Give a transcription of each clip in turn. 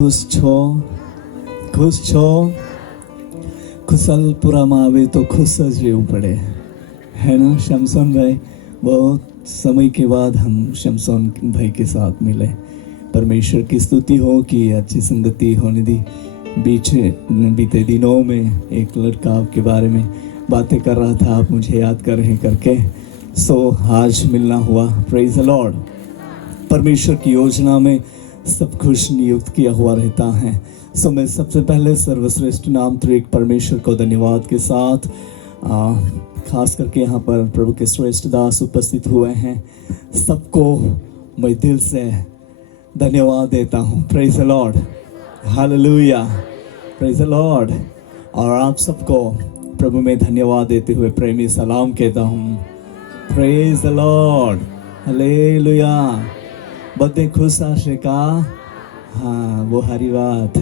खुश छो खुश छो खुशलपुराમાં આવે तो खुश જ રહેવું પડે है ना शमसोन भाई। बहुत समय के बाद हम शमसोन भाई के साथ मिले। परमेश्वर की स्तुति हो कि अच्छी संगति होने दी। बीते दिनों में एक लड़का आपके बारे में बातें कर रहा था, आप मुझे याद कर रहे करके। सो आज मिलना हुआ। Praise the Lord. परमेश्वर की योजना में सब कुछ नियुक्त किया हुआ रहता है। सो मैं सबसे पहले सर्वश्रेष्ठ नाम त्रिएक परमेश्वर को धन्यवाद के साथ खास करके यहाँ पर प्रभु के श्रेष्ठ दास उपस्थित हुए हैं, सबको मैं दिल से धन्यवाद देता हूँ। Praise the Lord, hallelujah, praise the Lord. और आप सबको प्रभु में धन्यवाद देते हुए प्रेमी सलाम कहता हूँ। Praise the Lord, hallelujah. બધે ખુશ હશે કા? હા, બહુ સારી વાત।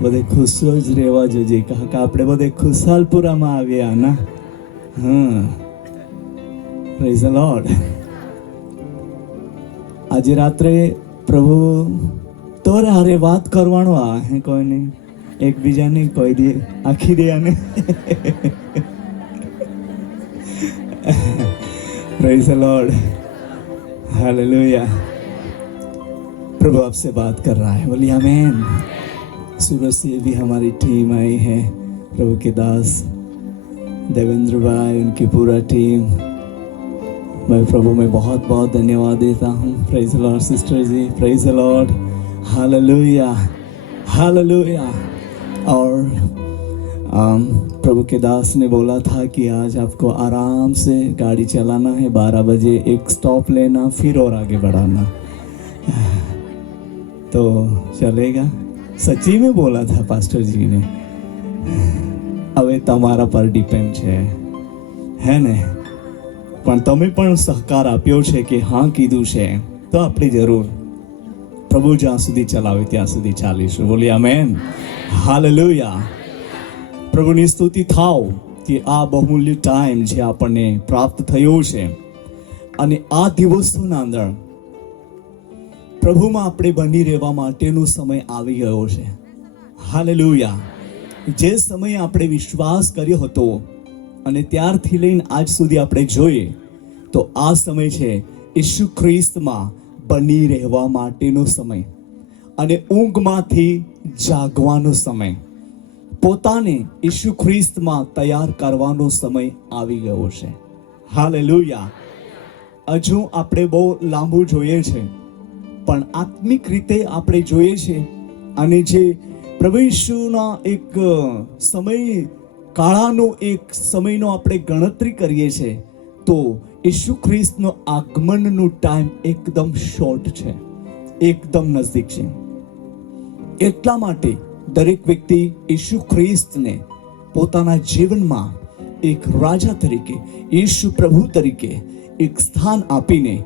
બધે ખુશ જ રહેવા જોઈએ, કાકા આપણે બધે ખુશાલપુરામાં આવ્યા ના। હા, પ્રેઝ ધ લॉर्ड। આજે રાત્રે પ્રભુ તોરે હારે વાત કરવાનો આ હે, કોઈ નહીં, એકબીજાને કહી દે, આખી દે આને। Praise the Lord, hallelujah. प्रभु आपसे बात कर रहा है, बोलिए आमीन। सूरत से भी हमारी टीम आई है, प्रभु के दास देवेंद्र भाई, उनकी पूरा टीम, मैं प्रभु में बहुत बहुत धन्यवाद देता हूँ। Praise the Lord sister ji, praise the Lord, hallelujah, hallelujah. और प्रभु के दास ने बोला था कि आज आपको आराम से गाड़ी चलाना है, 12 बजे एक स्टॉप लेना, फिर और आगे बढ़ाना, तो चलेगा। सच्ची में बोला था पास्टर जी ने। હવે તમારા પર ડિપેન્ડ છે ને, પણ તમે પણ સહકાર આપ્યો છે કે હા કીધું છે તો આપણે જરૂર પ્રભુ જ્યાં સુધી ચલાવે ત્યાં સુધી ચાલીશું। બોલીએ આમેન, હાલેલુયા। પ્રભુની સ્તુતિ થાવ કે આ બહુમૂલ્ય ટાઈમ જે આપણને પ્રાપ્ત થયો છે અને આ દિવસોના અંદર પ્રભુમાં આપણે બની રહેવા માટેનો સમય આવી ગયો છે। હાલેલુયા। જે સમય આપણે વિશ્વાસ કર્યો હતો અને ત્યારથી લઈને આજ સુધી આપણે જોઈએ તો આ સમય છે ઈસુ ખ્રિસ્તમાં બની રહેવા માટેનો સમય અને ઊંઘમાંથી જાગવાનો સમય, પોતાને ઈસુ ખ્રિસ્તમાં તૈયાર કરવાનો સમય આવી ગયો છે। હાલેલુયા। હજુ આપણે બહુ લાંબુ જોઈએ છે, પણ આત્મિક રીતે આપણે જોઈએ છે અને જે પ્રભુ ઈસુના એક સમય કાળાનો એક સમયનો આપણે ગણતરી કરીએ છીએ તો ઈસુ ખ્રિસ્તનો આગમનનો ટાઈમ એકદમ શોર્ટ છે, એકદમ નજીક છે। એટલા માટે દરેક વ્યક્તિ ઈસુ ખ્રિસ્તને પોતાના જીવનમાં એક રાજા તરીકે, ઈસુ પ્રભુ તરીકે એક સ્થાન આપીને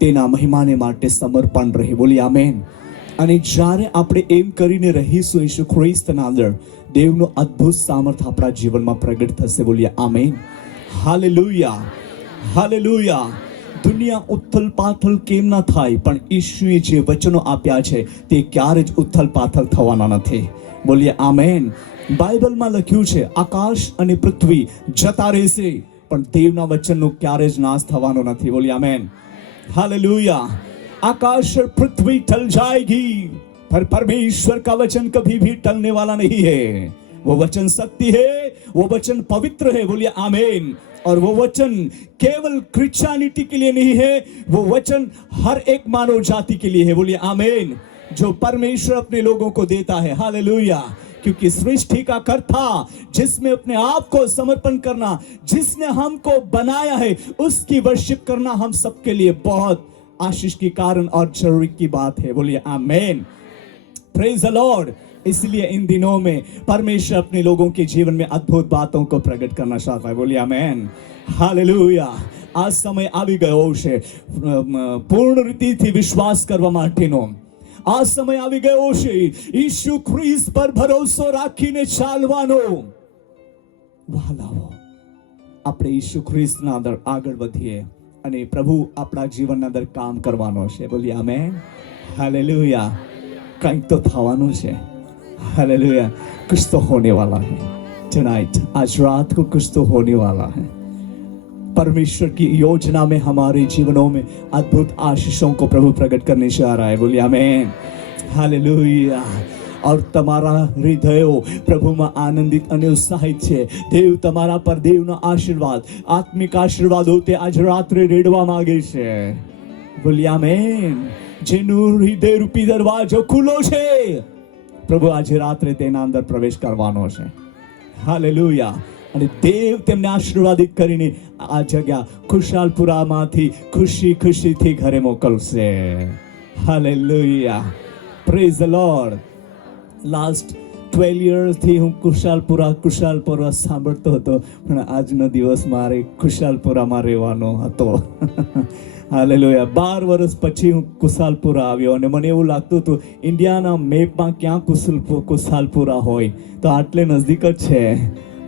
તેના મહિમાને માટે સમર્પણ રહે। બોલી આમેન। અને જ્યારે આપણે એમ કરીને રહીશું ઈસુ ખ્રિસ્તના અંદર, દેવનો અદ્ભુત સામર્થ આપણા જીવનમાં પ્રગટ થશે। બોલીએ આમેન, હાલેલુયા, હાલેલુયા। દુનિયા ઉથલ પાથલ કેમ ના થાય, પણ ઈસુએ જે વચનો આપ્યા છે તે ક્યારે જ ઉથલ પાથલ થવાના નથી। બોલીએ આમેન। બાઇબલમાં લખ્યું છે આકાશ અને પૃથ્વી જતા રહેશે પણ દેવના વચનનો ક્યારે જ નાશ થવાનો નથી। બોલીએ આમેન, हालेलुया। आकाश और पृथ्वी टल जाएगी पर परमेश्वर का वचन कभी भी टलने वाला नहीं है। वो वचन सत्य है, वो वचन पवित्र है। बोलिए आमीन। और वो वचन केवल क्रिश्चियनिटी के लिए नहीं है, वो वचन हर एक मानव जाति के लिए है। बोलिए आमीन। जो परमेश्वर अपने लोगों को देता है। हालेलुया। क्योंकि सृष्टि का कर्ता जिसमें अपने आप को समर्पण करना, जिसने हमको बनाया है, उसकी वर्शिप करना हम सबके लिए बहुत आशीष की कारण और जरूरी की बात है। बोलिए आमेन, प्रेज द लॉर्ड। इसलिए इन दिनों में परमेश्वर अपने लोगों के जीवन में अद्भुत बातों को प्रकट करना चाहता है। बोलिए आमेन, हालेलुया। आज समय આવી ગયો છે પૂર્ણ રીતિથી વિશ્વાસ કરવા માટેનો। આ સમય આવી ગયો છે ઈસુ ખ્રિસ્ત પર ભરોસો રાખીને ચાલવાનો। વહાલાઓ, આપણે ઈસુ ખ્રિસ્તના અંદર આગળ વધીએ અને પ્રભુ આપણા જીવનના અંદર કામ કરવાનો છે। બોલીએ આમેન, હાલેલુયા। કંઈક તો થવાનું છે. हालेलुया. कुछ तो होने वाला है टुनाइट. आज रात को कुछ तो होने वाला है. परमेश्वर की योजना में हमारे जीवनों में अद्भुत आशीषों को प्रभु प्रकट करने जा रहा है. बोलिए आमीन. हालेलुया. और તમારા હૃદયો પ્રભુમાં આનંદિત અને ઉત્સાહિત છે. દેવ તમારા પર દેવનો આશીર્વાદ, આત્મિક આશીર્વાદો તે આજ રાત્રે રેડવા માંગે છે. બોલિએ આમીન. જેનું હૃદય રૂપી દરવાજો ખુલ્લો છે, પ્રભુ આજે રાત્રે તેના અંદર પ્રવેશ કરવાનો છે. હાલેલુયા. અને દેવ તેમને આશીર્વાદિત કરીને આ જગ્યા ખુશાલપુરામાંથી ખુશીથી ઘરે મોકલશે. Hallelujah. Praise the lord. Last 12 yearsથી હું કુશાલપુરા સાંભળતો હતો, પણ આજનો દિવસ મારે ખુશાલપુરામાં રહેવાનો હતો. હાલેલુયા. 12 વર્ષ પછી હું કુશાલપુરા આવ્યો અને મને એવું લાગતું હતું ઇન્ડિયાના મેપમાં ક્યાં કુશાલપુરા હોય, તો આટલે નજીક જ છે.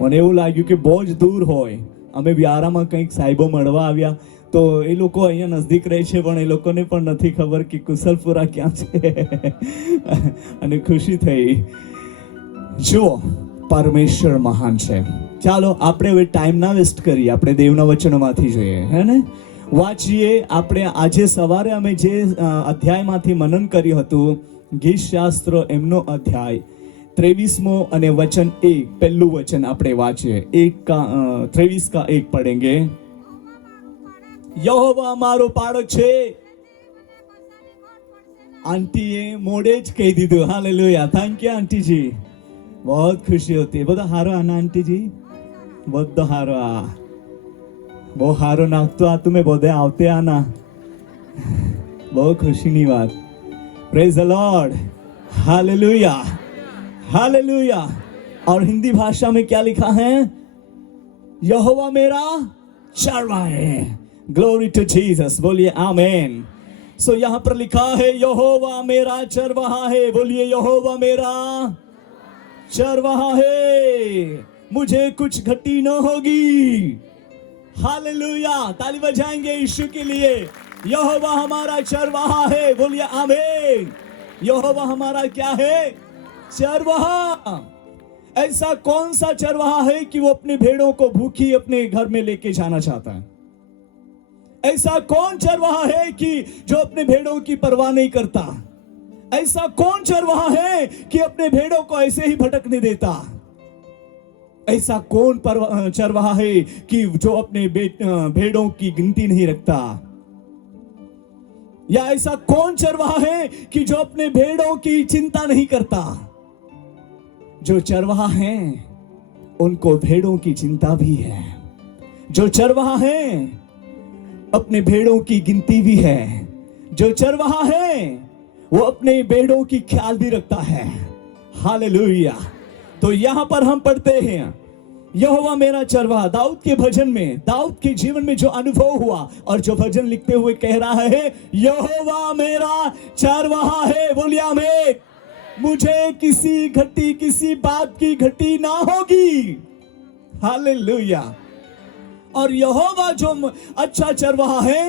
મને એવું લાગ્યું કે બહુ જ દૂર હોય. અમે વ્યારામાં કંઈક સાહેબો મળવા આવ્યા, તો એ લોકો અહીંયા નજીક રહે છે, પણ એ લોકોને પણ નથી ખબર કે કુશલપુરા ક્યાં છે. અને ખુશી થઈ. જુઓ, પરમેશ્વર મહાન છે. ચાલો આપણે હવે ટાઈમ ના વેસ્ટ કરીએ, આપણે દેવના વચનોમાંથી જોઈએ, હે ને? વાંચીએ. આપણે આજે સવારે અમે જે અધ્યાયમાંથી મનન કર્યું હતું, ગીત શાસ્ત્ર એમનો અધ્યાય 23મો અને વચન 1, પહેલું વચન આપણે વાંચીએ. 23 पढ़ेंगे. यहोवा हमारो पाड़क છે. આંટીએ મોડે જ કહી દીધું. હાલેલુયા. થેન્ક યુ આંટીજી. बहुत खुशी होती है. બધા હારો આના આંટીજી, બધો હારો. આ બહુ હારો નાખતો આ તમે બધે આવતે આના. બહુ ખુશીની વાત. Praise the Lord. Hallelujah. Hallelujah. और हिंदी भाषा में क्या लिखा है? यहोवा मेरा चरवाहा है. Glory to Jesus. बोलिए आमीन. सो यहाँ पर लिखा है यहोवा मेरा चरवाहा है. बोलिए यहोवा मेरा चरवाहा है, मुझे कुछ घटी न होगी. हालेलुया. ताली बजाएंगे यीशु के लिए. यहोवा हमारा चरवाहा है. बोलिए आमीन. यहोवा हमारा क्या है? चरवाहा. ऐसा कौन सा चरवाहा है कि वो अपने भेड़ों को भूखी अपने घर में लेके जाना चाहता है? ऐसा कौन चरवाहा है कि जो अपने भेड़ों की परवाह नहीं करता? ऐसा कौन चरवाहा है कि अपने भेड़ों को ऐसे ही भटकने देता? ऐसा कौन चरवाहा है कि जो अपने भेड़ों की गिनती नहीं रखता? या ऐसा कौन चरवाहा है कि जो अपने भेड़ों की चिंता नहीं करता? जो चरवाहा है उनको भेड़ों की चिंता भी है. जो चरवाहा है अपने भेड़ों की गिनती भी है. जो चरवाहा है वो अपने भेड़ों की ख्याल भी रखता है. हालेलुया. तो यहां पर हम पढ़ते हैं यहोवा मेरा चरवाहा. दाऊद के भजन में, दाऊद के जीवन में जो अनुभव हुआ और जो भजन लिखते हुए कह रहा है यहोवा मेरा चरवाहा है. बोलिए आमीन. मुझे किसी बात की घटी ना होगी. हालेलुया. और यहोवा जो अच्छा चरवाहा है,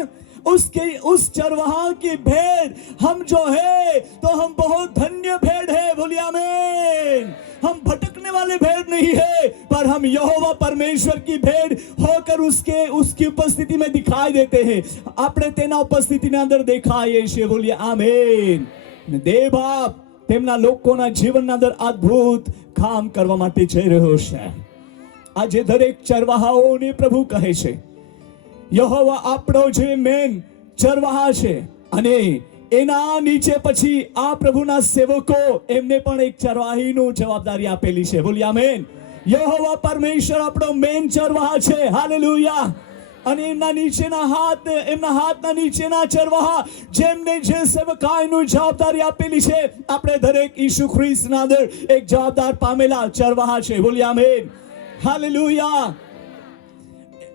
उस चरवाहा की भेड़ हम जो है तो हम बहुत धन्य भेड़ है. बोलिए आमीन. हम भटकने वाले भेड़ नहीं है, पर हम यहोवा परमेश्वर की भेड़ होकर उसकी उपस्थिति में दिखाई देते हैं. આપણે તેના ઉપસ્થિતિના અંદર દેખાઈએ છીએ. બોલીએ આમીન. દેવ બાપ તેમના લોકોના જીવનના અંદર અદ્ભુત કામ કરવા માટે જઈ રહ્યો છે. આજે દરેક ચરવાહાઓને પ્રભુ કહે છે यहोवा આપણો જે મેન ચરવાહા છે, અને એના નીચે પછી આ પ્રભુના સેવકો એમને પણ એક ચરવાહીનું જવાબદારી આપેલી છે. બોલી આમેન. यहोवा પરમેશ્વર આપણો મેન ચરવાહા છે. હાલેલુયા. અને એમના હાથના નીચેના ચરવાહા જેમને જે સેવકાઈનું જવાબદારી આપેલી છે, આપણે દરેક ઈસુ ખ્રિસ્તના અંદર એક જવાબદાર પામેલા ચરવાહા છે. બોલી આમેન. હાલેલુયા.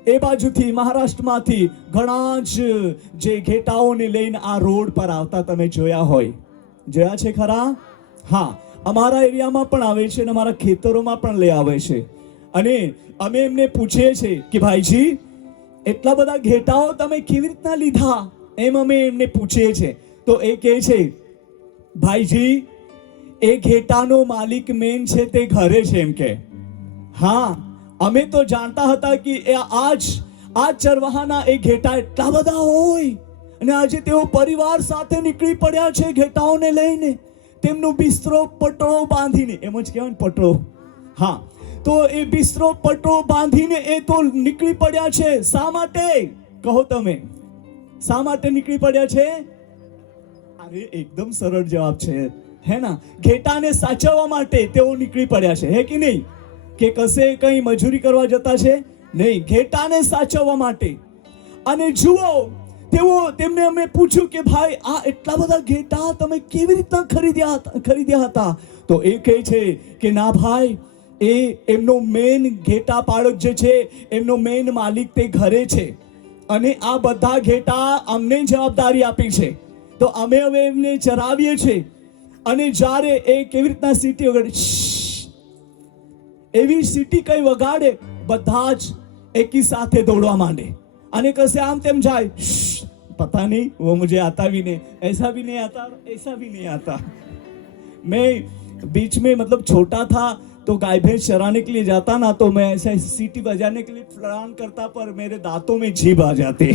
એ બાજુથી મહારાષ્ટ્રમાંથી ઘણા જ જે ઘેટાઓને લઈને આ રોડ પર આવતા તમે જોયા છે ખરા? હા, અમારા એરિયામાં પણ આવે છે અને અમારા ખેતરોમાં પણ લઈ આવે છે. અને અમે એમને પૂછીએ છીએ કે ભાઈજી એટલા બધા ઘેટાઓ તમે કેવી રીતના લીધા, એમ અમે એમને પૂછીએ છીએ. તો એ કહે છે ભાઈજી એ ઘેટાનો માલિક મેન છે તે ઘરે છે એમ કે. હા, અમે તો જાણતા હતા કે આ ચરવાહાના એ ઘેટા એટલા બધા હોય અને આજે તેઓ પરિવાર સાથે નીકળી પડ્યા છે ઘેટાઓને લઈને, તેમનો બિસ્તરો પટરો બાંધીને, એમ જ કહેવાય ને પટરો, હા, તો એ બિસ્તરો પટરો બાંધીને એ તો નીકળી પડ્યા છે. શા માટે કહો તમે? શા માટે નીકળી પડ્યા છે? અરે એકદમ સરળ જવાબ છે, હે ના? ઘેટાને સાચવવા માટે તેઓ નીકળી પડ્યા છે, હે કે નહીં? કે કશે કઈ મજૂરી કરવા જતા છે? નહીં, ઘેટાને સાચવવા માટે. અને જુઓ, તેમને અમે પૂછ્યું કે ભાઈ આ એટલા બધા ઘેટા તમે કેવી રીતના ખરીદ્યા હતા? તો એ કહે છે કે ના ભાઈ, એમનો મેન ઘેટા પાળક જે છે, એમનો મેન માલિક તે ઘરે છે અને આ બધા ઘેટા અમને જવાબદારી આપી છે, તો અમે હવે એમને ચરાવીએ છીએ. અને જ્યારે એ કેવી રીતના સીટી વગાડે, એવી સીટી કઈ વગાડે, બધા જ એકી સાથે દોડવા માંડે અને કશે આમ તેમ જાય. पता नहीं, वो मुझे आता भी नहीं, ऐसा भी नहीं आता, ऐसा भी नहीं आता. मैं बीच में मतलब छोटा था तो गाय भैंस चराने के लिए जाता ना, तो मैं ऐसा सीटी बजाने के लिए प्लान करता, पर मेरे दांतों में जीभ आ जाती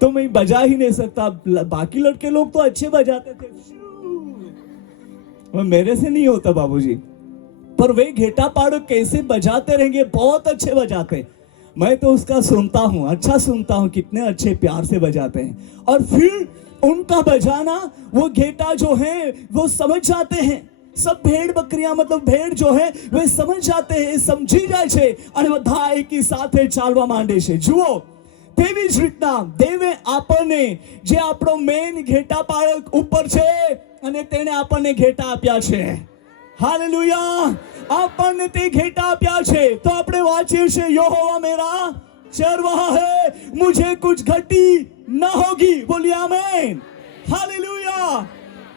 तो मैं बजा ही नहीं सकता. बाकी लड़के लोग तो अच्छे बजाते थे, मेरे से नहीं होता बाबूजी. पर वे घेटा पाड़ो कैसे बजाते रहेंगे, बहुत अच्छे बजाते. मैं तो उसका सुनता हूँ, अच्छा सुनता हूँ, कितने अच्छे प्यार से बजाते हैं. और फिर उनका बजाना, वो घेटा जो है वो समझ जाते हैं. सब भेड़ बकरियां, मतलब भेड़ जो है वे समझ जाते हैं, समझी જાય છે અને બધા એકી સાથે ચાલવા માંડે છે. જુઓ, તેવી જ રીતના દેવે આપણને, જે આપણો મેન ઘેટા પાળક ઉપર છે અને તેણે આપણને ઘેટા આપ્યા છે. હાલેલુયા! આપણને તે ઘેટા આપ્યા છે. તો આપણે વાંચીએ છીએ, यहोवा मेरा चरवाहा है, मुझे कुछ घटी न होगी. बोलिए आमेन. हालेलुया!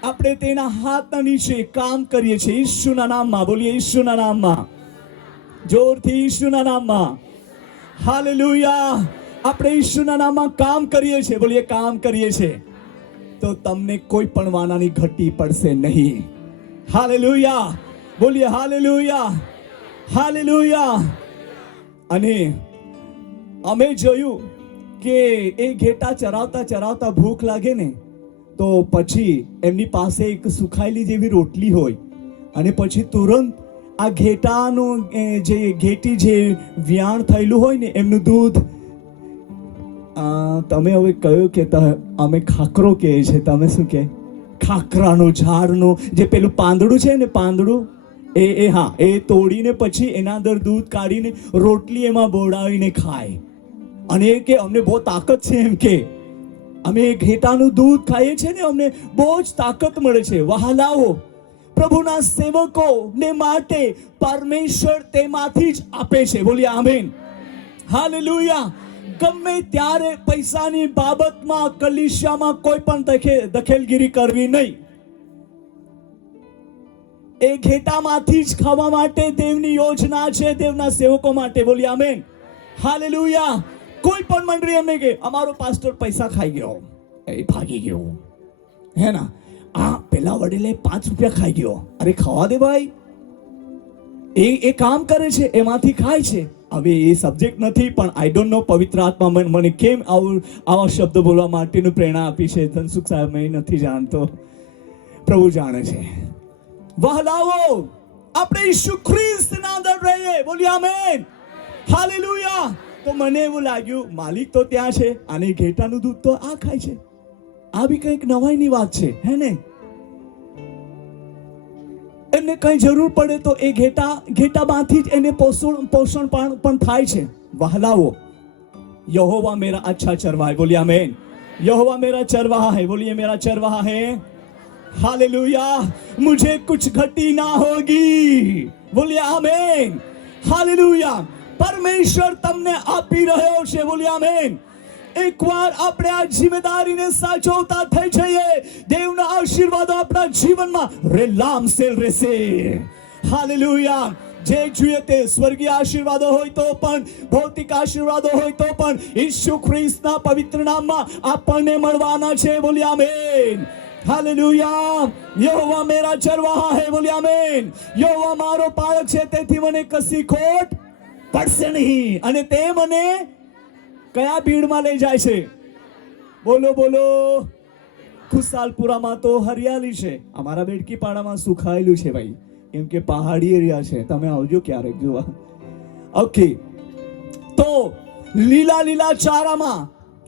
આપણે તેના હાથના નીચે કામ કરીએ છીએ ઈસુના નામમાં. બોલીએ ઈસુના નામમાં, જોરથી ઈસુના નામમાં. હાલેલુયા! આપણે ઈસુના નામમાં કામ કરીએ છીએ. બોલીએ કામ કરીએ છીએ. તો તમને કોઈ પણ વાનાની ઘટી પડશે નહીં. હાલેલુયા! બોલીએ હાલેલુયા, હાલેલુયા. અને અમે જોયું કે એ ઘેટા ચરાવતા ચરાવતા ભૂખ લાગે ને, તો પછી એમની પાસે એક સુખાયેલી જેવી રોટલી હોય અને પછી તુરંત આ ઘેટાનું જે ઘેટી જે વ્યાણ થયેલું હોય ને એમનું દૂધ, તમે હવે કયો કહેતા, અમે ખાખરો કહે છે, તમે શું કહે? ખાખરાનું ઝાડનું જે પેલું પાંદડું છે ને, પાંદડું હા, એ તોડીને પછી એના અંદર દૂધ કાઢીને રોટલી એમાં બોળાવીને ખાય. અને એ કે અમને બહુ તાકાત છે એમ કે અમે ઘેટાનું દૂધ ખાઈએ છીએ ને, અમને બહુ જ તાકાત મળે છે. વહાલાઓ, પ્રભુના સેવકોને માટે પરમેશ્વર તેમાંથી જ આપે છે. બોલીએ આમેન. હાલેલુયા! ગમે ત્યારે પૈસાની બાબતમાં કલીસિયામાં કોઈ પણ દખલગીરી કરવી નહીં. એ ઘેટામાંથી જ ખાવા માટે દેવની યોજના છે, દેવના સેવકો માટે. બોલીએ આમેન. હાલેલુયા! કોઈ પણ મંડળી એમને કે અમારો પાસ્ટર પૈસા ખાઈ ગયો, એ ભાગી ગયો, હે ના? આ પેલા વડીલે 5 રૂપિયા ખાઈ ગયો. અરે ખાવા દે ભાઈ, એ કામ કરે છે, એમાંથી ખાય છે. હવે એ સબ્જેક્ટ નથી, પણ આઈ ડોન્ટ નો પવિત્ર આત્મા મને કેમ આવા શબ્દ બોલવા માટેનું પ્રેરણા આપી છે. ધનસુખ સાહેબ, મેં નથી જાણતો, પ્રભુ જાણે છે. વહાલાઓ, આપણે ઈસુ ખ્રિસ્તના અંદર રહીએ. બોલીએ આમેન. હાલેલુયા! તો મને એવું લાગ્યું, માલિક તો ત્યાં છે અને ઘેટાનું દૂધ તો આ ખાય છે. આ બી કંઈક નવાઈની વાત છે, હે ને? એમને કઈ જરૂર પડે તો એ ઘેટામાંથી જ એને પોષણ પણ થાય છે. વહાલાઓ, यहोवा मेरा अच्छा चरवाहा है. बोलिए आमेन. यहोवा मेरा चरवाहा है. बोलिए मेरा चरवाहा है. हालेलुया! मुझे कुछ घटी ना होगी. बोलिए आमेन. हालेलुया! પરમેશ્વર તમને આપી રહ્યો છે. બોલી આમેન. એકવાર આપણે આ જિમ્મેદારીને સાચવતા થઈ જઈએ, દેવના આશીર્વાદો આપણા જીવનમાં રેલામ સેલ રહેશે. હાલેલુયા! જે જોઈએ તે સ્વર્ગીય આશીર્વાદો હોય તો પણ, ભૌતિક આશીર્વાદો હોય તો પણ ઈસુ ખ્રિસ્તના પવિત્ર નામમાં આપણને મળવાના છે. બોલી આમેન. હાલેલુયા. યહોવા મેરા ચરવાહા હે, બોલી આમેન. યહોવા મારો પાળક છે, તેથી મને કશી ખોટ પડશે નહીં. અને તે મને કયા ભીડમાં લઈ જાય છે? બોલો બોલો. ખુશાલપુરામાં તો હરિયાળી છે, અમારા બેડકી પાડામાં સુખાયેલું છે ભાઈ, કેમ કે પહાડી એરિયા છે. તમે આવજો ક્યારેક જોવા. ઓકે, તો લીલા લીલા ચારામાં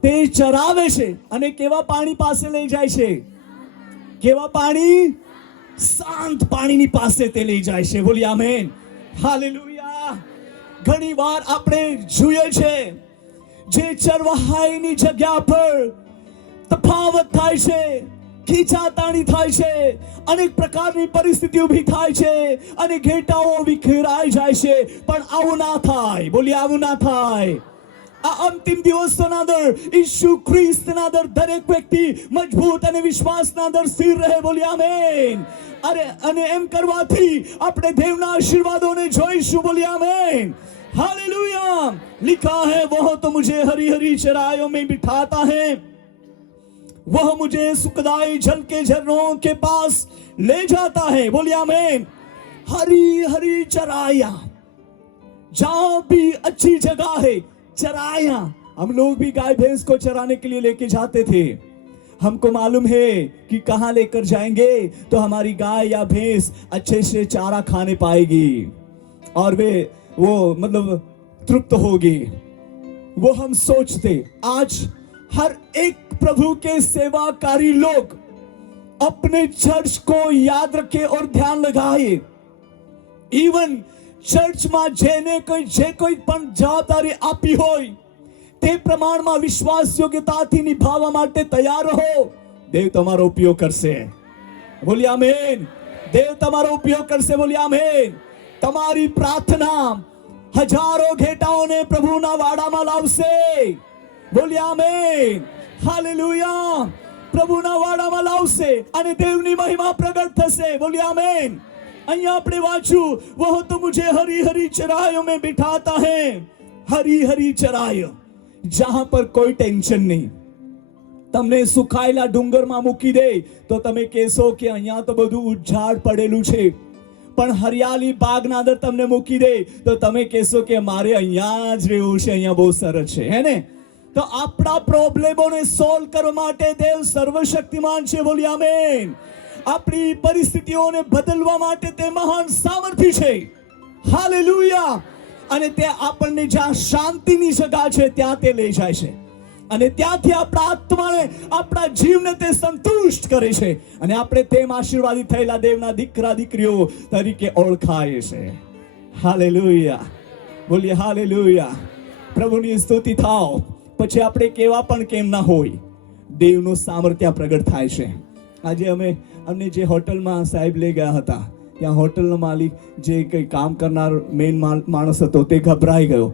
તે ચરાવે છે અને કેવા પાણી પાસે લઈ જાય છે? કેવા પાણી? શાંત પાણીની પાસે તે લઈ જાય છે. બોલી આમેન. હાલેલુયા. ઘણી વાર આપણે જોઈએ છે જે ચરવાહાઈની જગ્યા પર તફાવત થાય છે, ખીચાતાણી થાય છે, અનેક પ્રકારની પરિસ્થિતિ ઊભી થાય છે અને ઘેટાઓ વિખેરાઈ જાય છે. પણ આવું ના થાય. બોલી આવું ના થાય. આ અંતિમ દિવસોના અંદર ઈસુ ખ્રિસ્તના અંદર દરેક વ્યક્તિ મજબૂત અને વિશ્વાસના અંદર સ્થિર રહે. બોલી આમેન. અને એમ કરવાથી આપણે દેવના આશીર્વાદોને જોઈશું. બોલી આમેન. हालेलुया. लिखा है वह तो मुझे हरी हरी चराइयों में बिठाता है, वह मुझे सुखदाई जल के झरनों के पास ले जाता है. बोलिए आमीन. हरी हरी चराइयां, जहां भी अच्छी जगह है चराइयां. हम लोग भी गाय भैंस को चराने के लिए लेके जाते थे. हमको मालूम है कि कहां लेकर जाएंगे तो हमारी गाय या भैंस अच्छे से चारा खाने पाएगी और वो मतलब तृप्त होगी. वो हम सोचते. आज हर एक प्रभु के सेवाकारी लोग अपने चर्च को याद रखे और ध्यान लगाए. इवन ચર્ચમાં જેને જે કોઈ પણ જવાબદારી આપી હોય તે પ્રમાણમાં વિશ્વાસ યોગ્યતાથી નિભાવવા માટે તૈયાર રહો. દેવ તમારો ઉપયોગ કરશે. બોલી આમેન. દેવ તમારો ઉપયોગ કરશે. બોલી આમેન. તમારી પ્રાર્થના હજારો ઘેટાઓને પ્રભુના વાડામાં લાવશે. બોલી આમેન. હાલેલુયા. પ્રભુના વાડામાં લાવશે અને દેવની મહિમા પ્રગટ થશે. બોલી આમેન. અહીંયા આપણે વાંચ્યું, વહ તો મુझे हरी हरी चराइयों में बिठाता है. हरी हरी चराइयों, जहां पर कोई ટેન્શન નહીં. તમને સુખાયેલા ડુંગરમાં મૂકી દે તો તમે કહેશો કે અહીંયા તો બધું ઉજાડ પડેલું છે, પણ હરિયાળી બાગના અંદર તમને મૂકી દે તો તમે કહેશો કે મારે અહીંયા જ રહેવું છે, અહીંયા બહુ સરસ છે, હે ને? તો આપણા પ્રોબ્લેમોને સોલ્વ કરવા માટે દેવ સર્વશક્તિમાન છે. બોલી આમેન. આપણી પરિસ્થિતિઓને બદલવા માટે તે મહાન સામર્થ્ય છે. હાલેલુયા. અને તે આપણને જ્યાં શાંતિની જગ્યા છે ત્યાં તે લઈ જાય છે અને ત્યાંથી આપણા આત્માને, આપણા જીવને તે સંતુષ્ટ કરે છે અને આપણે તેમ આશીર્વાદિત થયેલા દેવના દીકરા દીકરીઓ તરીકે ઓળખાય છે. હાલેલુયા. બોલીએ હાલેલુયા. પ્રભુની સ્તુતિ થાવ. પછી આપણે કેવા પણ કેમ ના હોય, દેવનું સામર્થ્ય પ્રગટ થાય છે. આજે અમને જે હોટલમાં સાહેબ લઈ ગયા હતા, ત્યાં હોટલનો માલિક જે કંઈ કામ કરનાર મેઇન માણસ હતો તે ગભરાઈ ગયો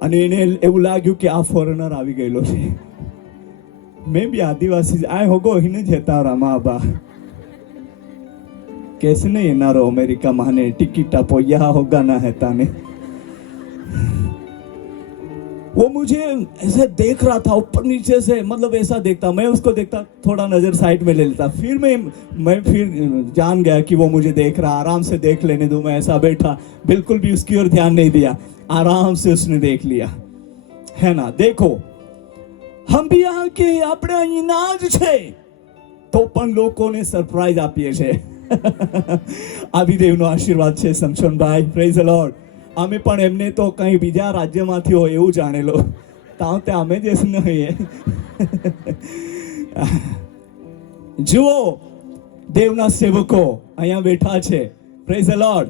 અને એને એવું લાગ્યું કે આ ફોરેનર આવી ગયેલો છે. મેં બી આદિવાસી આય હોગો હિને જતા રામાબા कैसे नहीं एनारो अमेरिका माने टिकट आपो यहाँ होगा ना है ताने. वो मुझे ऐसे देख रहा था ऊपर नीचे से, मतलब ऐसा देखता, मैं उसको देखता, थोड़ा नजर साइड में ले लेता, फिर मैं फिर जान गया कि वो मुझे देख रहा. आराम से देख लेने दो. मैं ऐसा बैठा, बिल्कुल भी उसकी ओर ध्यान नहीं दिया. आराम से उसने देख लिया, है ना? देखो, हम भी यहाँ के આપણે અહીંના જ છે તો પણ લોકોને સરપ્રાઈઝ આપીએ છીએ. આ બી દેવનો આશીર્વાદ છે. સમશોનભાઈ, પ્રેઝ ધ લોર્ડ. અમે પણ એમને તો કંઈ બીજા રાજ્યમાંથી હોય એવું જાણેલો, તાવ તે અમે જ ન હોઈએ. જુઓ, દેવના સેવકો અહીંયા બેઠા છે. Praise the lord.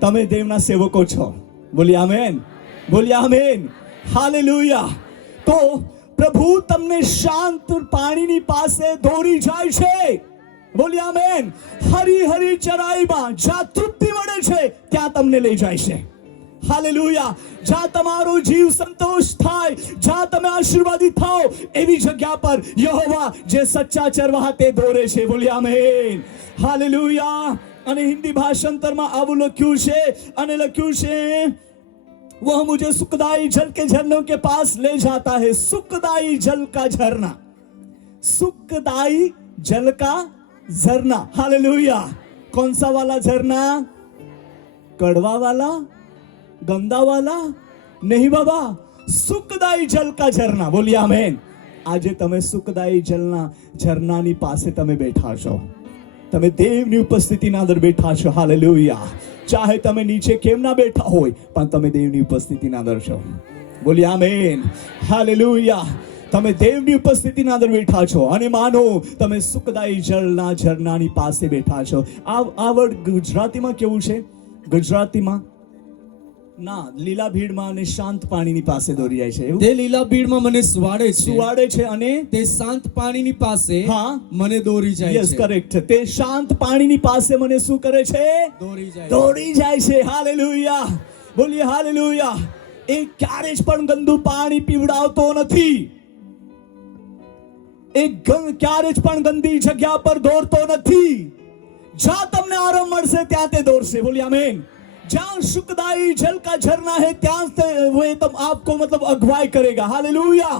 તમે દેવના સેવકો છો. બોલી આમેન. બોલી આમેન. હાલેલુયા. તો પ્રભુ તમને શાંત પાણીની પાસે દોરી જાય છે. બોલી આમેન. હરી હરી ચરાઈમાં જ્યાં તૃપ્તિ મળે છે ત્યાં તમને લઈ જાય છે. હાલેલુયા. જ્યાં તમારો જીવ સંતોષ થાય, જ્યાં તમે આશીર્વાદિત થાઓ, એવી જગ્યા પર યહોવા જે સચ્ચા ચરવાહ તે દોરે છે. બોલી આમેન. હાલેલુયા. અને હિન્દી ભાષાંતરમાં આવું લખ્યું છે અને લખ્યું છે, वह मुझे सुखदाई जल के झरनों के पास ले जाता है. सुखदाई जल का झरना. सुखदाई जल का झरना, हालेलुया। कौन सा वाला झरना? कड़वा वाला, गंदा वाला नहीं बाबा, सुखदायी जल का झरना। बोलिए आमेन। આજે તમે સુખદાયી જલના ઝરનાની પાસે તમે બેઠા છો, તમે દેવની ઉપસ્થિતિના અંદર બેઠા છો, હાલેલુયા। ચાહે તમે નીચે કેમ ના બેઠા હોય, પણ તમે દેવની ઉપસ્થિતિના અંદર છો। બોલીએ આમેન, હાલેલુયા। તમે દેવની ઉપસ્થિતિના અંદર બેઠા છો અને માનો તમે સુખદાયી જળના ઝરનાની પાસે બેઠા છો। આ વર્ડ ગુજરાતીમાં કેવું છે? ગુજરાતીમાં ના, લીલા ભીડમાં અને શાંત પાણીની પાસે દોરી જાય છે, એવું? તે લીલા ભીડમાં મને સુવાડે છે અને તે શાંત પાણીની પાસે હા મને દોરી જાય યસ છે। કરેક્ટ છે। તે શાંત પાણીની પાસે મને શું કરે છે? દોરી જાય છે, હાલેલુયા। બોલીએ હાલેલુયા। એ ક્યારે જ પણ ગંદુ પાણી પીવડાવતો નથી, એ ક્યારે જ પણ ગંદી જગ્યા પર દોરતો નથી। જ્યાં તમને આરામ મળશે ત્યાં તે દોરશે। બોલીએ આમેન। जहां सुखदायी जल का झरना है ત્યાં वो तम आपको मतलब अगुवाई करेगा, हालेलुया।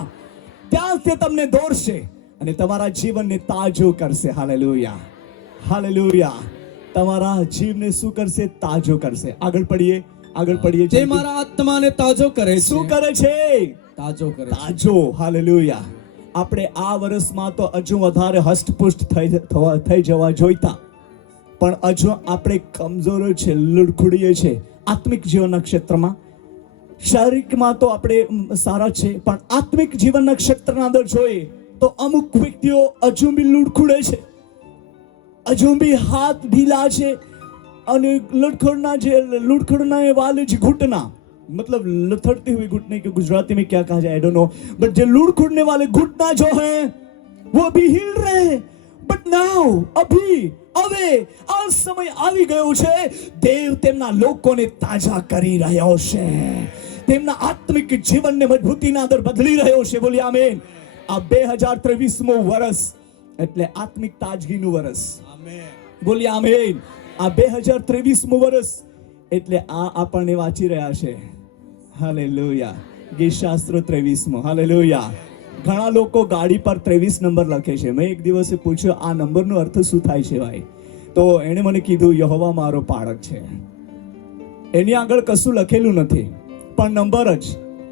ત્યાં તે તમને દોરશે અને તમારા જીવનને તાજો કરશે, હાલેલુયા, હાલેલુયા। તમારા જીવને શું કરશે? તાજો કરશે। આગળ પડીએ। તે મારા આત્માને તાજો કરે છે। શું કરે છે? તાજો કરે છે। તાજો, હાલેલુયા। આપણે આ વર્ષમાં તો હજુ વધારે હષ્ટપુષ્ટ થઈ જવા જોઈતા, પણ હજુ આપણે કમજોરો છે, લુડખુડીએ છે આત્મિક જીવનના ક્ષેત્રમાં। શારીરિકમાં તો આપણે સારા છે, પણ આત્મિક જીવનના ક્ષેત્રના અંદર જોઈએ તો અમુક વ્યક્તિઓ હજુ બી લુડખુડે છે, હજુ બી હાથ ઢીલા છે અને લુડખુડના वाले जी घुटना, मतलब लथड़ते हुए घुटने के गुजराती में क्या कहा जाए, आई डोंट नो, बट जो लुढ़खुड़ने वाले घुटना जो है वो भी हिल रहे हैं। बट नाउ अभी હવે આ સમય આવી ગયો છે, દેવ તેમના લોકોને તાજા કરી રહ્યો છે, તેમના આત્મિક જીવનને મજબૂતીના અંદર બદલી રહ્યો છે। બોલી આમેન। આ 2023મું વર્ષ એટલે આત્મિક તાજગીનું વર્ષ, આમેન। બોલી આમેન। આ 2023મું વર્ષ એટલે આ આપણને વાંચી રહ્યા છે, હાલેલુયા। ગીતશાસ્ત્ર 23મું, હાલેલુયા। ઘણા લોકો ગાડી પર 23 નંબર લખે છે। મેં એક દિવસે પૂછ્યું આ નંબરનો અર્થ શું થાય છે ભાઈ? તો એણે મને કીધું યહોવા મારો પાળક છે। એની આગળ કશું લખેલું નથી, પણ નંબર જ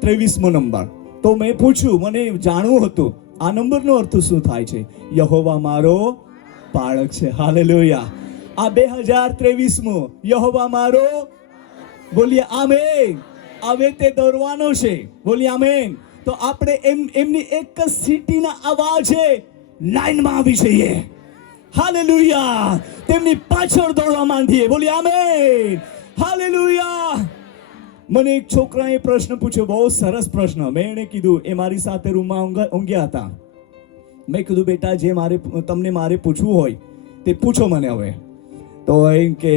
23મો નંબર। તો મેં પૂછ્યું, મને જાણવું હતું આ નંબરનો અર્થ શું થાય છે? યહોવા મારો પાળક છે, હાલેલુયા। આ 2023મું યહોવા મારો, બોલીએ આમેન। હવે તે દોરવાનો છે, બોલીએ આમેન। તો આપણે એમની એક સિટીના અવાજે લાઈનમાં આવી જઈએ, હાલેલુયા। તેમની પાછળ દોડવા માંડીએ, બોલી આમેન, હાલેલુયા। મને એક છોકરાએ પ્રશ્ન પૂછ્યો, બહુ સરસ પ્રશ્ન। મેં એને કીધું, એ મારી સાથે રૂમમાં ઊંઘ્યા હતા। મેં કીધું બેટા જે તમને મારે પૂછવું હોય તે પૂછો મને હવે। તો એમ કે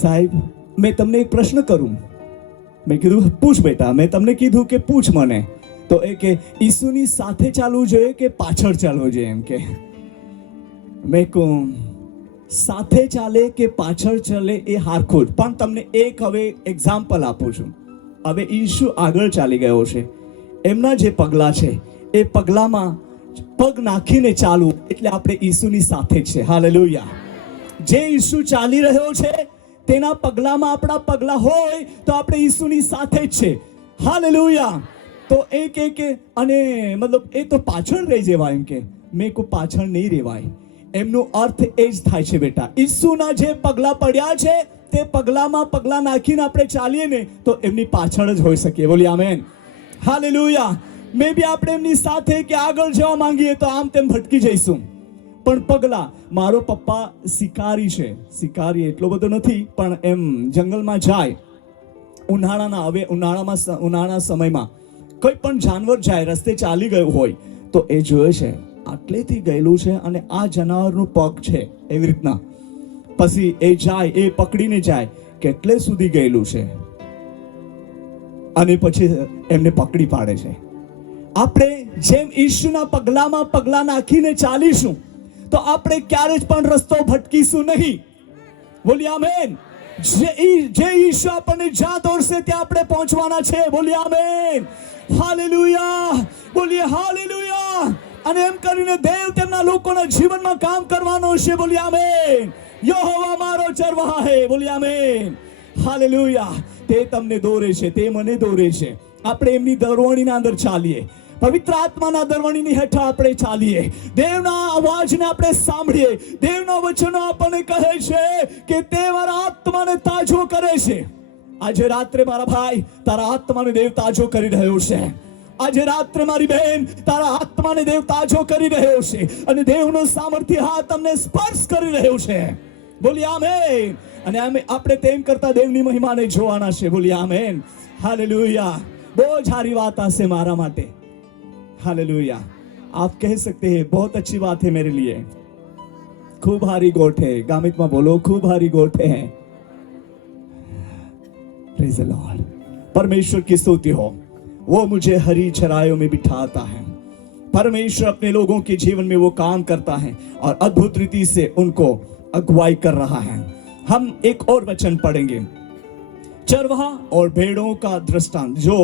સાહેબ મેં તમને એક પ્રશ્ન કરું। મેં કીધું પૂછ બેટા, મેં તમને કીધું કે પૂછ મને। તો એ કે ઈસુની સાથે ચાલવું જોઈએ કે પાછળ ચાલવું જોઈએ? એમ કે મેં કહું સાથે ચાલે કે પાછળ ચાલે એ હારખું જ, પણ તમને એક હવે એક્ઝામ્પલ આપું છું। હવે ઈસુ આગળ ચાલી ગયો છે, એમના જે પગલા છે એ પગલામાં પગ નાખીને ચાલવું એટલે આપણે ઈસુની સાથે જ છે, હાલેલુયા। જે ઈસુ ચાલી રહ્યો છે તેના પગલામાં આપણા પગલા હોય તો આપણે ઈસુની સાથે જ છે, હાલેલુયા। તો એ કે અને મતલબ એ તો પાછળ રહી જવાય, એમ કે મેં કોઈ પાછળ નહીં રહેવાય। એમનો અર્થ એ જ થાય છે બેટા, ઈસુના જે પગલા પડ્યા છે તે પગલામાં પગલા નાખીને આપણે ચાલીએ ને તો એમની પાછળ જ હોઈ શકીએ, બોલી આમેન, હાલેલુયા। મે બી આપણે એમની સાથે કે આગળ જવા માંગીએ તો આમ તેમ ભટકી જઈશું, પણ પગલા, મારો પપ્પા શિકારી છે, શિકારી એટલો બધો નથી પણ એમ જંગલમાં જાય હવે ઉનાળા સમયમાં કોઈ પણ જાનવર જાય, રસ્તે ચાલી ગયું હોય તો એ જોયે છે આટલેથી ગયેલું છે અને આ જનાવરનું પગ છે એવી રીતના, પછી એ જાય, એ પકડીને જાય કેટલે સુધી ગયેલું છે અને પછી એમને પકડી પાડે છે। આપણે જેમ ઈસુના પગલામાં પગલા નાખીને ચાલીશું તો આપણે ક્યારે જ પણ રસ્તો ભટકીશું નહીં, બોલી આમેન। જે ઈસુ આપણને જ્યાં દોરશે ત્યાં આપણે પહોંચવાના છે, બોલી આમેન, હાલેલુયા, બોલીએ હાલેલુયા। અને એમ કરીને દેવ તેમના લોકોના જીવનમાં કામ કરવાનો છે. બોલી આમેન. યહોવા મારો ચરવાહ હે. બોલી આમેન. હાલેલુયા. તે તમને દોરે છે, તે મને દોરે છે. આપણે એમની દરવણીના અંદર ચાલીએ, પવિત્ર આત્માના દરવણીની હેઠળ આપણે ચાલીએ, દેવના અવાજને આપણે સાંભળીએ. દેવના વચનો આપણને કહે છે કે તે મારા આત્માને તાજો કરે છે. આજે રાત્રે મારા ભાઈ, તારા આત્માને દેવ તાજો કરી રહ્યો છે. આજે રાત્રે મારી બહેન, તારા આત્માને દેવ તાજો કરી રહ્યો છે અને દેવનો સામર્થ્ય હાથ તમને સ્પર્શ કરી રહ્યો છે. બોલી આમેન. અને આપણે તેમ કરતા દેવની મહિમાને જોવાના છે. બોલી આમેન. हालेलुया. બહુ સારી વાત હશે મારા માટે. हालेलुया. आप कह सकते हैं बहुत अच्छी बात है मेरे लिए. खूब हारी गोट है. गामित में बोलो खूब हारी गोट है. Praise the Lord. परमेश्वर की स्तुति हो. वो मुझे हरी चराइयों में बिठाता है. परमेश्वर अपने लोगों के जीवन में वो काम करता है और अद्भुत रीति से उनको अगुवाई कर रहा है. हम एक और वचन पढ़ेंगे, चरवाहा और भेड़ों का दृष्टांत, जो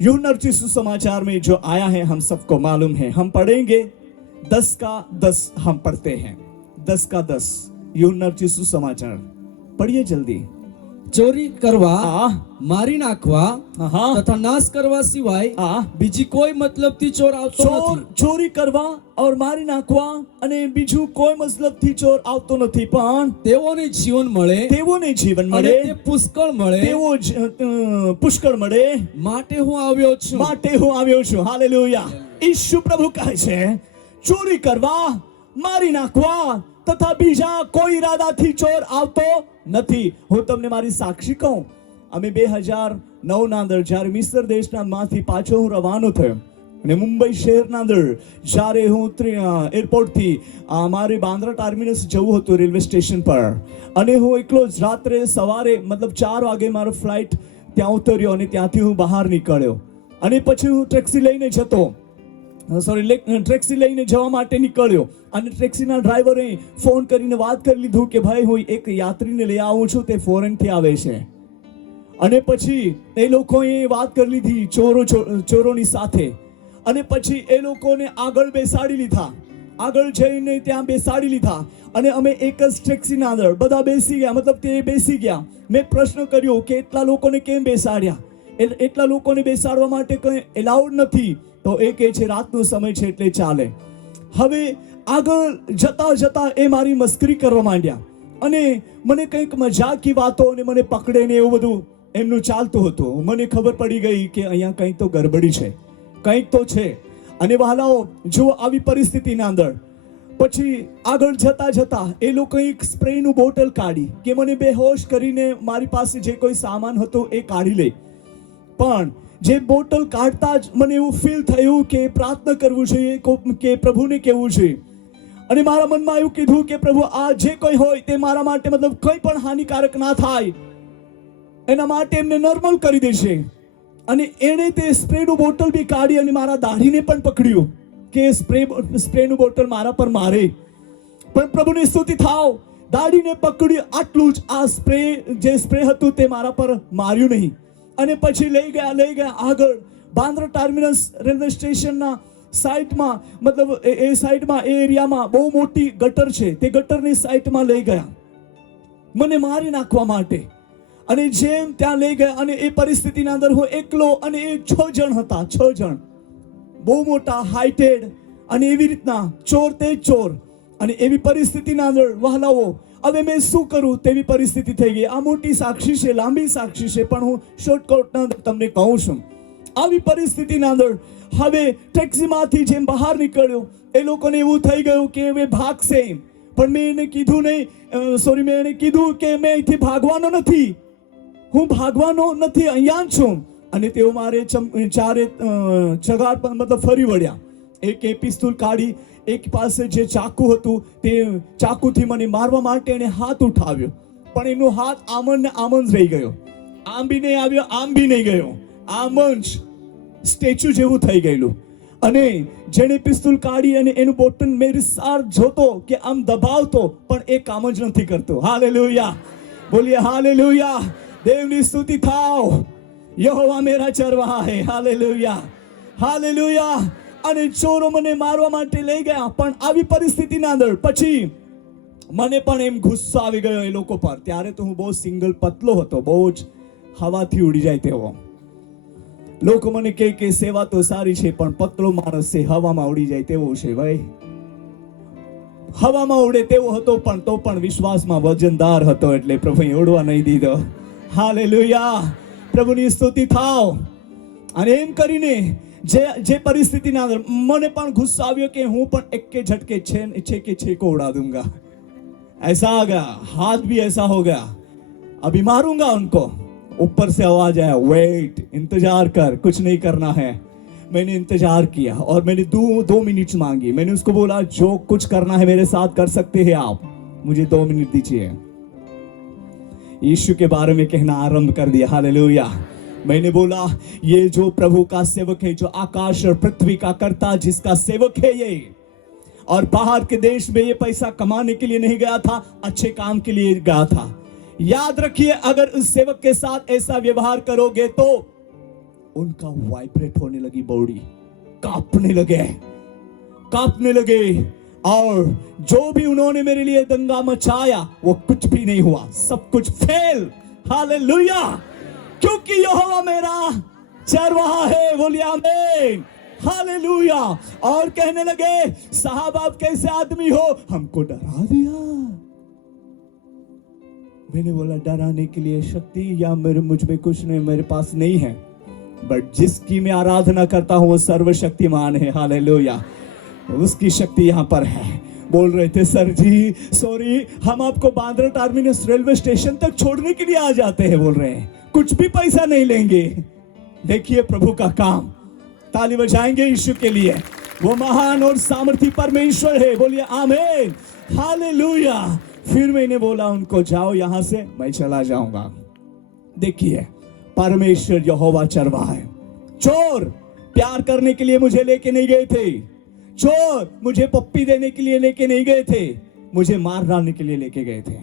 यूहन्ना रचित सुसमाचार में जो आया है, हम सबको मालूम है. हम पढ़ेंगे 10 का 10. हम पढ़ते हैं 10 का 10. यूहन्ना रचित सुसमाचार पढ़िए जल्दी. ચોરી કરવા, હા. મારી નાખવા હા. તથા નાશ કરવા સિવાય હા. બીજી કોઈ મતલબથી ચોર આવતો નથી. ચોરી કરવા और મારી નાખવા અને બીજું કોઈ મતલબથી ચોર આવતો નથી, પણ તેઓને જીવન મળે, તેઓને જીવન અને મળે, તે પુષ્કળ મળે, તેઓ પુષ્કળ મળે માટે હું આવ્યો છું. માટે હું આવ્યો છું. હાલેલુયા. ઈસુ પ્રભુ કહે છે, ચોરી કરવા, મારી નાખવા તથા બીજા કોઈ ઈરાદાથી ચોર આવતો નથી. હું તમને મારી સાક્ષી કહું, અમે 2009 અંદર જ્યારે મિસ્ર દેશના માંથી પાછો હું રવાનો થયો અને મુંબઈ શહેરના અંદર જ્યારે હું એરપોર્ટથી મારે બાંદ્રા ટર્મિનસ જવું હતું રેલવે સ્ટેશન પર, અને હું એકલો જ રાત્રે સવારે મતલબ 4 વાગે મારો ફ્લાઇટ ત્યાં ઉતર્યો અને ત્યાંથી હું બહાર નીકળ્યો અને પછી હું ટેક્સી લઈને જતો ટેક્સી લઈને જવા માટે નીકળ્યો અને ટેક્સીના ડ્રાઈવરે ફોન કરીને વાત કરી લીધું કે ભાઈ હું એક યાત્રીને લઈ આવું છું, તે ફોરેનથી આવે છે. અને પછી એ લોકોએ વાત કરી લીધી ચોરોની સાથે, અને પછી એ લોકોને આગળ બેસાડી લીધા. આગળ જઈને ત્યાં બેસાડી લીધા અને અમે એક જ ટેક્સીના અંદર બધા બેસી ગયા, મતલબ તે બેસી ગયા. મેં પ્રશ્ન કર્યો કે એટલા લોકોને કેમ બેસાડ્યા? એટલા લોકોને બેસાડવા માટે કંઈ એલાઉડ નથી. તો એ કહે છે રાતનો સમય છે એટલે ચાલે. હવે આગળ જતા જતા એ મારી મસ્કરી કરવા માંડ્યા અને મને કંઈક મજાકી વાતો અને મને પકડે ને એવું બધું એમનું ચાલતું હતું. મને ખબર પડી ગઈ કે અહીંયા કંઈક તો ગડબડી છે, કંઈક તો છે. અને વહાલાઓ, જો આવી પરિસ્થિતિના અંદર પછી આગળ જતા જતા એ લોકો એક સ્પ્રેનું બોટલ કાઢી કે મને બેહોશ કરીને મારી પાસે જે કોઈ સામાન હતો એ કાઢી લે. પણ જે બોટલ કાઢતા જ મને એવું ફીલ થયું કે પ્રાર્થના કરવું જોઈએ, કે પ્રભુને કહેવું જોઈએ. અને મારા મનમાં એવું કીધું કે પ્રભુ, આ જે કોઈ હોય તે મારા માટે મતલબ કંઈ પણ હાનિકારક ના થાય એના માટે એમને નોર્મલ કરી દેશે. અને એણે તે સ્પ્રેનું બોટલ બી કાઢી અને મારા દાઢીને પણ પકડ્યું કે સ્પ્રેનું બોટલ મારા પર મારે. પણ પ્રભુની સ્તુતિ થાવ, દાઢીને પકડ્યું આટલું જ. આ સ્પ્રે હતું તે મારા પર માર્યું નહીં. અને પછી લઈ ગયા આગળ બાંદ્રા ટર્મિનસ રેલવે સ્ટેશનના સાઈડમાં, મતલબ એ સાઈડમાં એ એરિયામાં બહુ મોટી ગટર છે, તે ગટરની સાઈડમાં લઈ ગયા મને મારી નાખવા માટે. અને જેમ ત્યાં લઈ ગયા અને એ પરિસ્થિતિના અંદર હું એકલો, અને એ 6 જણ હતા, 6 જણ બહુ મોટા હાઇટેડ, અને એવી રીતના ચોર તે ચોર. અને એવી પરિસ્થિતિના અંદર વહાલાઓ, હવે મેં શું કરું તેવી પરિસ્થિતિ થઈ ગઈ. આ મોટી સાક્ષી છે, લાંબી સાક્ષી છે, પણ હું શોર્ટકટના તમને કહું છું. આવી પરિસ્થિતિના અંદર હવે ટેક્સીમાંથી જેમ બહાર નીકળ્યો, એ લોકોને એવું થઈ ગયું કે હવે ભાગશે. પણ મેં એને કીધું નહીં, મેં એને કીધું કે મેં અહીંથી ભાગવાનો નથી, હું ભાગવાનો નથી, અહીંયા જ છું. અને તેઓ મારે ચારે ચગાર પર મતલબ ફરી વળ્યા. એક પિસ્તોલ કાઢી, એક પાસે જે ચાકુ હતું તે ચાકુથી મને મારવા માટે એને હાથ ઉઠાવ્યો, પણ એનો હાથ આમ ને આમ જ રહી ગયો. આમ બી નહીં આવ્યો, આમ બી નહીં ગયો, આમ જ સ્ટેચ્યુ જેવું થઈ ગયેલું. અને જેણે પિસ્તોલ કાઢી અને એનું બોટન મેરી સાર જોતો કે આમ દબાવતો, પણ એ કામ જ નથી કરતો. હાલેલુયા. બોલીએ હાલેલુયા. દેવની સ્તુતિ થાવ. યહોવા મેરા ચરવાહા હે. Hallelujah, hallelujah. અને ચોરો મને મારવા માટે લઈ ગયા. પણ આવી પરિસ્થિતિના અંદર પછી મને પણ એમ ગુસ્સો આવી ગયો એ લોકો પર. ત્યારે તો હું બહુ સિંગલ પતલો હતો, બહુ જ હવાથી ઉડી જાય તેવો. લોકો મને કે સેવા તો સારી છે પણ પતલો માણસ છે, હવામાં ઉડી જાય તેવો છે. ભાઈ હવામાં ઉડે તેવો હતો પણ તો પણ વિશ્વાસમાં વજનદાર હતો, એટલે પ્રભુએ ઉડવા નહીં દીધો. હાલેલુયા, પ્રભુની સ્તુતિ થાવ. અને એમ કરીને જે પરિસ્થિતિના અંદર મને પણ ગુસ્સો આવ્યો કે હું પણ એક के झटके छे के छे को उड़ा दूंगा. ऐसा आ गया, हाथ भी ऐसा हो गया, अभी मारूंगा उनको. ऊपर से आवाज आया, वेट, इंतजार कर, कुछ नहीं करना है. मैंने इंतजार किया और मैंने 2 मिनट मांगी. मैंने उसको बोला जो कुछ करना है मेरे साथ कर सकते हैं आप, मुझे 2 मिनट दीजिए. यीशु के बारे में कहना आरंभ कर दिया. हालेलुया. मैंने बोला ये जो प्रभु का सेवक है, जो आकाश और पृथ्वी का कर्ता, जिसका सेवक है ये, और बाहर के देश में ये पैसा कमाने के लिए नहीं गया था, अच्छे काम के लिए गया था. याद रखिए, अगर उस सेवक के साथ ऐसा व्यवहार करोगे तो उनका वाइब्रेट होने लगी बॉडी, कांपने लगे. और जो भी उन्होंने मेरे लिए दंगा मचाया वो कुछ भी नहीं हुआ, सब कुछ फेल. हालेलुया. क्योंकि यहोवा मेरा चरवाहा है. बोलिए आमीन. हालेलुया. और कहने लगे, साहब आप कैसे आदमी हो, हमको डरा दिया. मैंने बोला डराने के लिए शक्ति या मुझ में कुछ नहीं, मेरे पास नहीं है, बट जिसकी मैं आराधना करता हूं वो सर्वशक्तिमान है. हालेलुया. उसकी शक्ति यहाँ पर है. बोल रहे थे, सर जी सॉरी, हम आपको बांद्रा टर्मिनस रेलवे स्टेशन तक छोड़ने के लिए आ जाते हैं. बोल रहे हैं कुछ भी पैसा नहीं लेंगे. देखिए प्रभु का काम. ताली बजाएंगे यीशु के लिए. वो महान और सामर्थी परमेश्वर है. बोलिए आमीन. हालेलुया. फिर मैंने बोला उनको, जाओ यहां से, मैं चला जाऊंगा. देखिए परमेश्वर यहोवा चरवाहा है. चोर प्यार करने के लिए मुझे लेके नहीं गए थे, चोर मुझे पप्पी देने के लिए लेके नहीं गए थे, मुझे मार डालने के लिए लेके गए थे.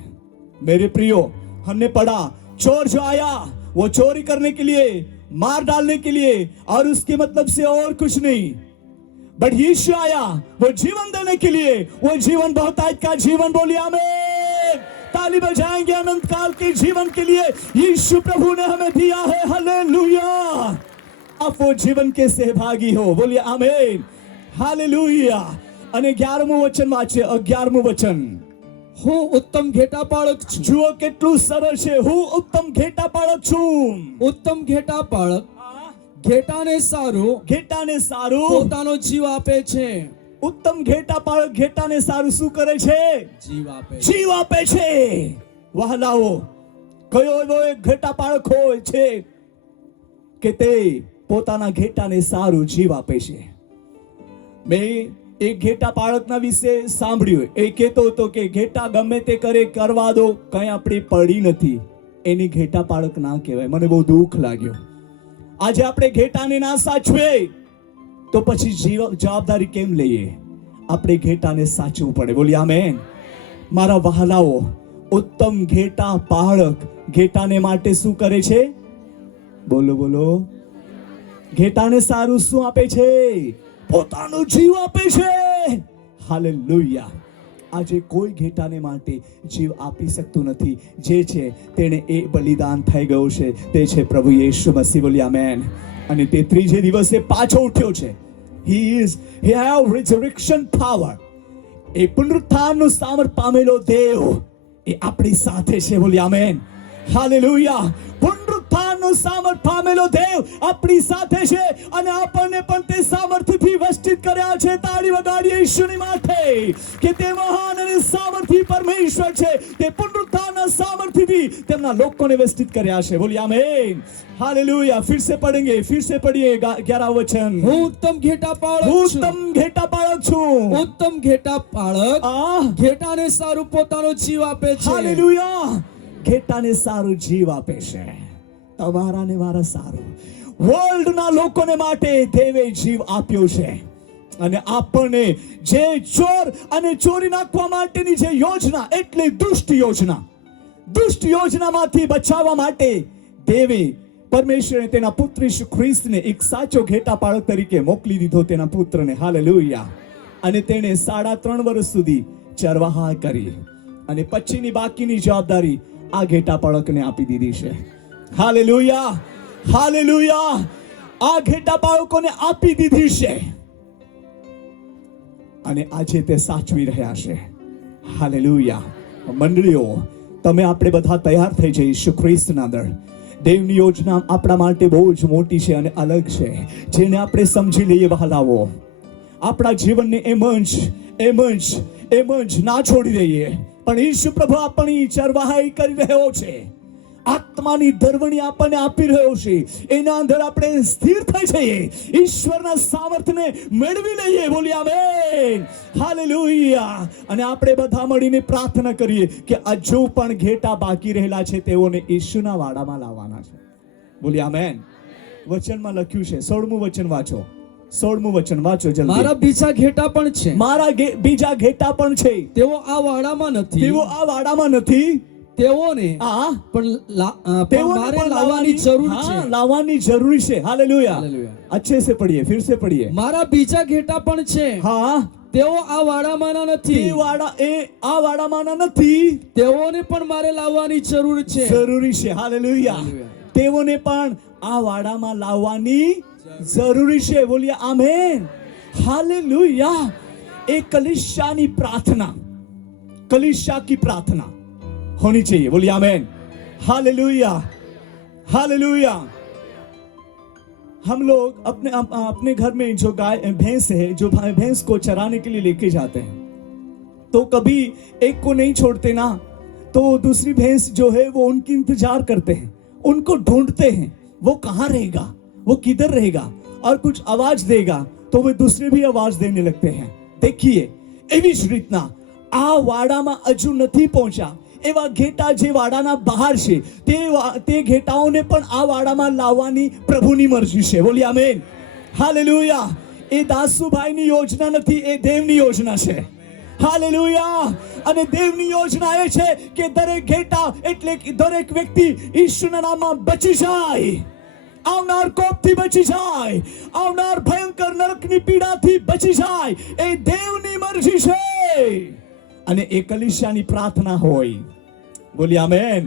मेरे प्रियो, हमने पढ़ा चोर जो आया वो चोरी करने के लिए, मार डालने के लिए, और उसके मतलब से और कुछ नहीं. बट यीशु आया वो जीवन देने के लिए, वो जीवन बहुतायत का जीवन. बोलिए आमीन. ताली बजाएंगे अनंत काल के जीवन के लिए. यीशु प्रभु ने हमें दिया है. हालेलुया. आप वो जीवन के सहभागी हो. बोलिए आमीन. हालेलुया. અને 11મું વચન વાંચે. 11મું વચન, હું ઉત્તમ ઘેટા પાળક છું. જુઓ કેટલું સરળ છે. હું ઉત્તમ ઘેટા પાળક છું. ઉત્તમ ઘેટા પાળક ઘેટાને સારું પોતાનો જીવ આપે છે. ઉત્તમ ઘેટા પાળક ઘેટાને સારું શું કરે છે? જીવ આપે છે. વહાલાઓ, કયો એવો એક ઘેટા પાળક હોય છે કે તે પોતાના ઘેટાને સારું જીવ આપે છે? મેં એક ઘેટા પાળકના વિશે સાંભળ્યું. એ કહેતો હતો કે ઘેટા ગમે તે કરે કરવા દો, કઈ આપણી પડી નથી, એની ઘેટા પાળક ના કહેવાય. મને બહુ દુઃખ લાગ્યું. આજે આપણે ઘેટાને ના સાચવે તો પછી જવાબદારી કેમ લઈએ? આપણે ઘેટાને સાચવવું પડે. બોલી આમેન. મારા વહાલાઓ, ઉત્તમ ઘેટા પાળક ઘેટાને માટે શું કરે છે? બોલો બોલો. ઘેટાને સારું શું આપે છે? પોતાનો જીવ આપે છે. હાલેલુયા. આજે કોઈ ઘેટાને માટે જીવ આપી શકતું નથી. જે છે તેને એ બલિદાન થઈ ગયું છે, તે છે પ્રભુ યેશુ મસીહ. બોલી આમેન. અને તે ત્રીજે દિવસે પાછો ઉઠ્યો છે. he have resurrection power. એ પુનરુત્થાનનું સામર્થ્ય પામેલો દેવ એ આપણી સાથે છે. બોલી આમેન. હાલેલુયા. પુનરુત્થાનનું સામર્થ્ય પામેલો દેવ આપણી સાથે છે અને આપણને પણ તે સામર્થ્યથી વંચિત કર્યા છે. તાળી વગાડીએ ઈશ્વરની માટે કે તે મહાન અને સામર્થ્ય પરમેશ્વર છે. તે પુનરુત્થાનના સામર્થ્યથી તેમના લોકોને વંચિત કર્યા છે. બોલી આમેન. हालेलुया. फिर से पढ़ेंगे, फिर से पढ़िए 11 वचन. હું ઉત્તમ ઘેટા પાળક છું. उत्तम घेटा पाळक છું. ઉત્તમ ઘેટા પાળક ઘેટાને સારું પોતાનો જીવ આપે છે. હાલેલુયા. ઘેટાને સારું જીવ આપે છે. તમારાને મારા સારું. વર્લ્ડના લોકોને માટે દેવે જીવ આપ્યો છે. અને આપણને જે ચોર અને ચોરી નાખવા માટેની જે યોજના, એટલે દુષ્ટ યોજનામાંથી બચાવવા માટે દેવે પરમેશ્વરે તેના પુત્ર ઈસુ ખ્રિસ્તને એક સાચો ઘેટા પાળક તરીકે મોકલી દીધો, તેના પુત્રને. હાલેલુયા. અને તેણે 3.5 વર્ષ સુધી ચરવાહા કરી અને પછીની બાકીની જવાબદારી આ ઘેટા પાળકને આપી દીધી છે. Hallelujah, hallelujah. આ ઘેટા પાળકોને આપી દીધી છે અને આજે તે સાચવી રહ્યા છે. હાલેલુયા. મંડળીઓ, તમે આપણે બધા તૈયાર થઈ જઈશું ખ્રિસ્તના દર. દેવની યોજના આપણા માટે બહુ જ મોટી છે અને અલગ છે, જેને આપણે સમજી લઈએ. વહાલાઓ, આપણા જીવનને એમ જ ના છોડી દઈએ. પણ ઈસુ પ્રભુ આપણી ચરવાહાઈ કરી રહ્યો છે, આત્માની ધરવણી આપણને આપી રહ્યો છે. એના અંદર આપણે સ્થિર થઈ જઈએ, ઈશ્વરના સામર્થ્યને મેળવી લઈએ. બોલીએ આમેન, હાલેલુયા. અને આપણે બધા મળીને પ્રાર્થના કરીએ કે હજુ પણ ઘેટા બાકી રહેલા છે, તેઓને ઈસુના વાડામાં લાવવાના છે. બોલીએ આમેન. વચનમાં લખ્યું છે, 16મું વચન વાંચો. 16મું વચન વાંચો જલ્દી. મારા બીજા ઘેટા પણ છે, મારા બીજા ઘેટા પણ છે, તેઓ આ વાડામાં નથી, તેઓ આ વાડામાં નથી. તેઓને પણ મારે લાવવાની જરૂર છે. લાવવાની જરૂર છે. હાલેલુયા. अच्छे से पढ़िए, फिर से पढ़िए. મારા બીજા ઘેટા પણ છે, હા, તેઓ આ વાડામાંના નથી, આ વાડામાંના નથી. તેઓને પણ મારે લાવવાની જરૂર છે. જરૂરી છે. હાલેલુયા. તેઓને પણ આ વાડામાં લાવવાની જરૂરી છે. બોલીએ આમેન, हालेलुया. एक कलीसिया प्रार्थना, कलीसिया की प्रार्थना होनी चाहिए. बोलिए आमेन, हालेलुया, हालेलुया. हम लोग अपने घर में जो गाय भैंस है, जो भैंस को चराने के लिए लेके जाते हैं, तो कभी एक को नहीं छोड़ते ना, तो दूसरी भैंस जो है वो उनकी इंतजार करते हैं, उनको ढूंढते हैं, वो कहाँ रहेगा, वो किधर रहेगा, और कुछ आवाज देगा तो वे दूसरे भी आवाज देने लगते हैं. देखिए, એવી જ રીતના આ વાડામાં હજુ નથી પહોંચ્યા એવા ઘેટા જે વાડાના બહાર છે, તે ઘેટાઓને પણ આ વાડામાં લાવવાની પ્રભુની મરજી છે. બોલી આમેન, હાલેલુયા. એ દાસુભાઈની યોજના નથી, એ દેવની યોજના છે. હાલેલુયા. અને દેવની યોજના એ છે કે દરેક ઘેટા એટલે દરેક વ્યક્તિ ઈશ્વરના નામમાં બચી જાય, આવનાર કોપથી બચી જાય, આવનાર ભયંકર નરકની પીડાથી બચી જાય. એ દેવની મરજી છે અને એ કલીસિયાની પ્રાર્થના હોય. બોલી આમેન.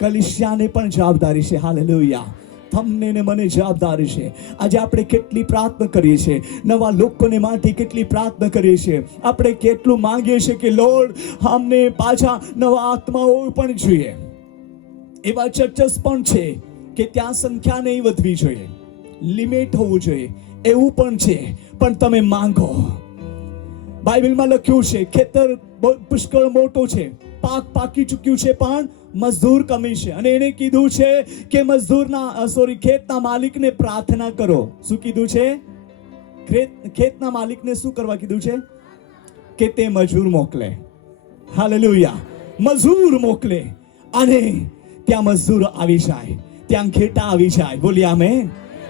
કલીસિયાને પણ જવાબદારી છે. હાલેલુયા. તમને ને મને જવાબદારી છે. આજે આપણે કેટલી પ્રાર્થના કરીએ છીએ, નવા લોકોને માટે કેટલી પ્રાર્થના કરીએ છીએ, આપણે કેટલું માંગીએ છીએ કે લોર્ડ અમને પાછા નવા આત્માઓ પણ જોઈએ. એવા ચર્ચસ પણ છે કે ત્યાં સંખ્યા નહીં વધવી જોઈએ, લિમિટ હોવું જોઈએ, એવું પણ છે. પણ તમે માંગો. બાઇબલમાં લખ્યું છે ખેતર પુષ્કળ મોટો છે, પાક પાકી ચૂક્યું છે, પણ મજદૂર કમી છે. અને એને કીધું છે કે ખેતના માલિકને પ્રાર્થના કરો. શું કીધું છે? ખેતના માલિકને શું કરવા કીધું છે? કે તે મજૂર મોકલે. હાલેલુયા. મજૂર મોકલે અને ત્યાં મજદૂર આવી જાય, ત્યાં ઘેટા આવી જાય. બોલીએ આમેન.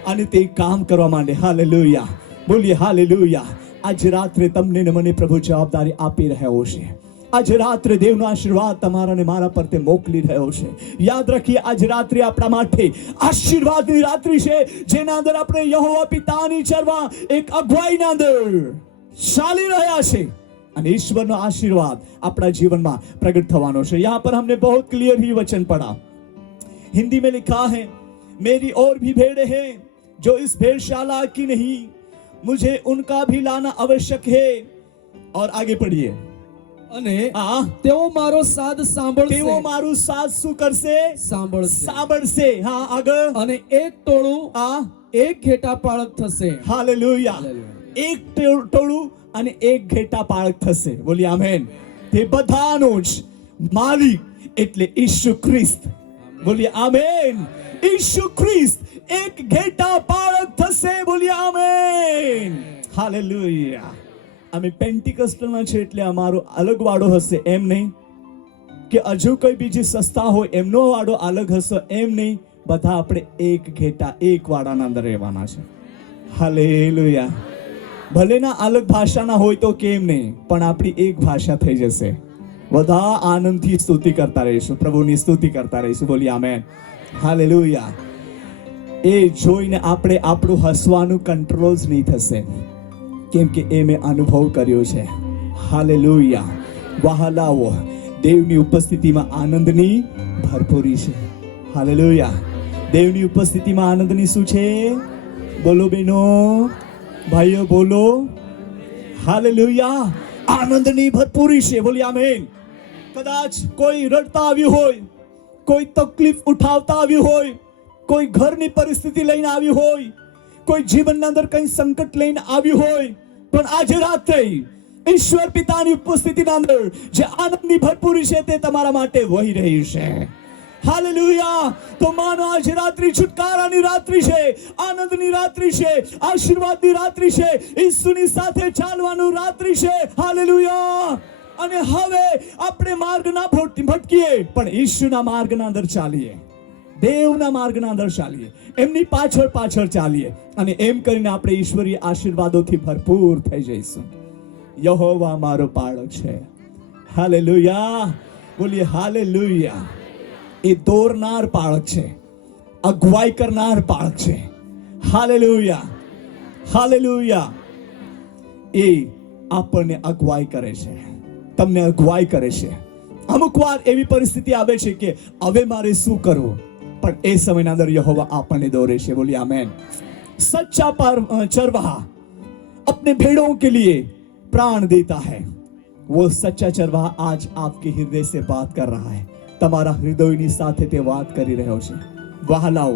અને તે કામ કરવા માંડે. હાલેલુયા. બોલીએ હાલેલુયા. આજ રાત્રે તમને ને મને પ્રભુ જવાબદારી આપી રહ્યો છે. આજ રાત્રે દેવનો આશીર્વાદ તમારા ને મારા પર તે મોકલી રહ્યો છે. યાદ રાખીએ, આજ રાત્રે આપણા માટે આશીર્વાદની રાત્રિ છે, જેના અંદર આપણે યહોવા પિતાની ચરવા એક અગવાઈના અંદર ચાલી રહ્યા છે અને ઈશ્વરનો આશીર્વાદ આપણા જીવનમાં પ્રગટ થવાનો છે. यहाँ पर हमने बहुत क्लियर ही वचन पढ़ा. हिंदी में लिखा है, मेरी और भी भेड़ें हैं जो इस भेड़शाला की नहीं, मुझे उनका भी लाना आवश्यक है. और आगे पढ़िए. અને તેઓ મારો સાદ સાંભળશે, તેઓ મારું સાદ શું કરશે? સાંભળશે. હા, આગળ. અને એક ટોળું એક ઘેટા પાળક થશે. હાલેલુયા. એક ટોળું અને એક ઘેટા પાળક થશે. બોલી આમેન. તે બધાનો જ માલિક એટલે ઈસુ ખ્રિસ્ત. બોલીએ આમેન. ઈસુ ખ્રિસ્ત એક ઘેટા પાળક થશે. બોલીએ આમેન. હાલેલુયા. અમે પેન્ટિકસ્ટલના છે એટલે અમારો અલગ વાડો હશે એમ નહીં, કે હજુ કોઈ બીજી સંસ્થા હોય એમનો વાડો અલગ હશે એમ નહીં. બધા આપણે એક ઘેટા એક વાડાના અંદર રહેવાના છે. હાલેલુયા. ભલે ના અલગ ભાષાના હોય તો કેમ નહીં, પણ આપણી એક ભાષા થઈ જશે. બધા આનંદથી સ્તુતિ કરતા રહીશું, પ્રભુની સ્તુતિ કરતા રહીશું. બોલી આમેન, હાલેલુયા. એ જોઈને આપણે આપણું હસવાનું કંટ્રોલ જ નહીં થશે, કેમ કે એ મેં અનુભવ કર્યો છે. હાલેલુયા. વહાલાઓ, દેવની ઉપસ્થિતિમાં આનંદની ભરપૂરી છે. હાલેલુયા. દેવની ઉપસ્થિતિમાં આનંદની શું છે? બોલો બહેનો, ભાઈઓ બોલો. હાલેલુયા. આનંદની ભરપૂરી છે. બોલી આમેન. કદાચ કોઈ રડતા આવ્યું હોય, કોઈ તકલીફ ઉઠાવતા આવ્યું હોય, કોઈ ઘરની પરિસ્થિતિ લઈને આવ્યું હોય, કોઈ જીવનના અંદર કઈ સંકટ લઈને આવ્યું હોય, પણ આજે રાત્રે ઈશ્વર પિતાની ઉપસ્થિતિના અંદર જે આનંદની ભરપૂરી છે તે તમારા માટે વહી રહી છે. હાલેલુયા. તો માનો આજે રાત્રિ છુટકારાની રાત્રિ છે, આનંદની રાત્રિ છે, આશીર્વાદની રાત્રિ છે, ઈસુની સાથે ચાલવાનું રાત્રિ છે. હાલેલુયા. અને હવે આપણે માર્ગ ના ભટકીએ, પણ ઈશ્વરના માર્ગના અંદર ચાલીએ, દેવના માર્ગના અંદર ચાલીએ, એમની પાછળ પાછળ ચાલીએ, અને એમ કરીને આપણે ઈશ્વરીય આશીર્વાદોથી ભરપૂર થઈ જઈશું. યહોવા મારો પાળક છે. હાલેલુયા. બોલીએ હાલેલુયા. એ દોરનાર પાળક છે, અગવાઈ કરનાર પાળક છે. હાલેલુયા. હાલેલુયા. એ આપણને અગવાઈ કરે છે, તમને અગવાઈ કરે છે. અમુક વાર એવી પરિસ્થિતિ આવે છે કે હવે મારે શું કરવું, પણ એ સમયના અંદર યહોવા આપણને દોરે છે. બોલીએ આમેન. सच्चा चरवाहा अपने भेड़ों के लिए प्राण देता है. वो सच्चा चरवाहा आज आपके हृदय से बात कर रहा है. તમારા હૃદયની સાથે તે વાત કરી રહ્યો છે. વહાલાઓ,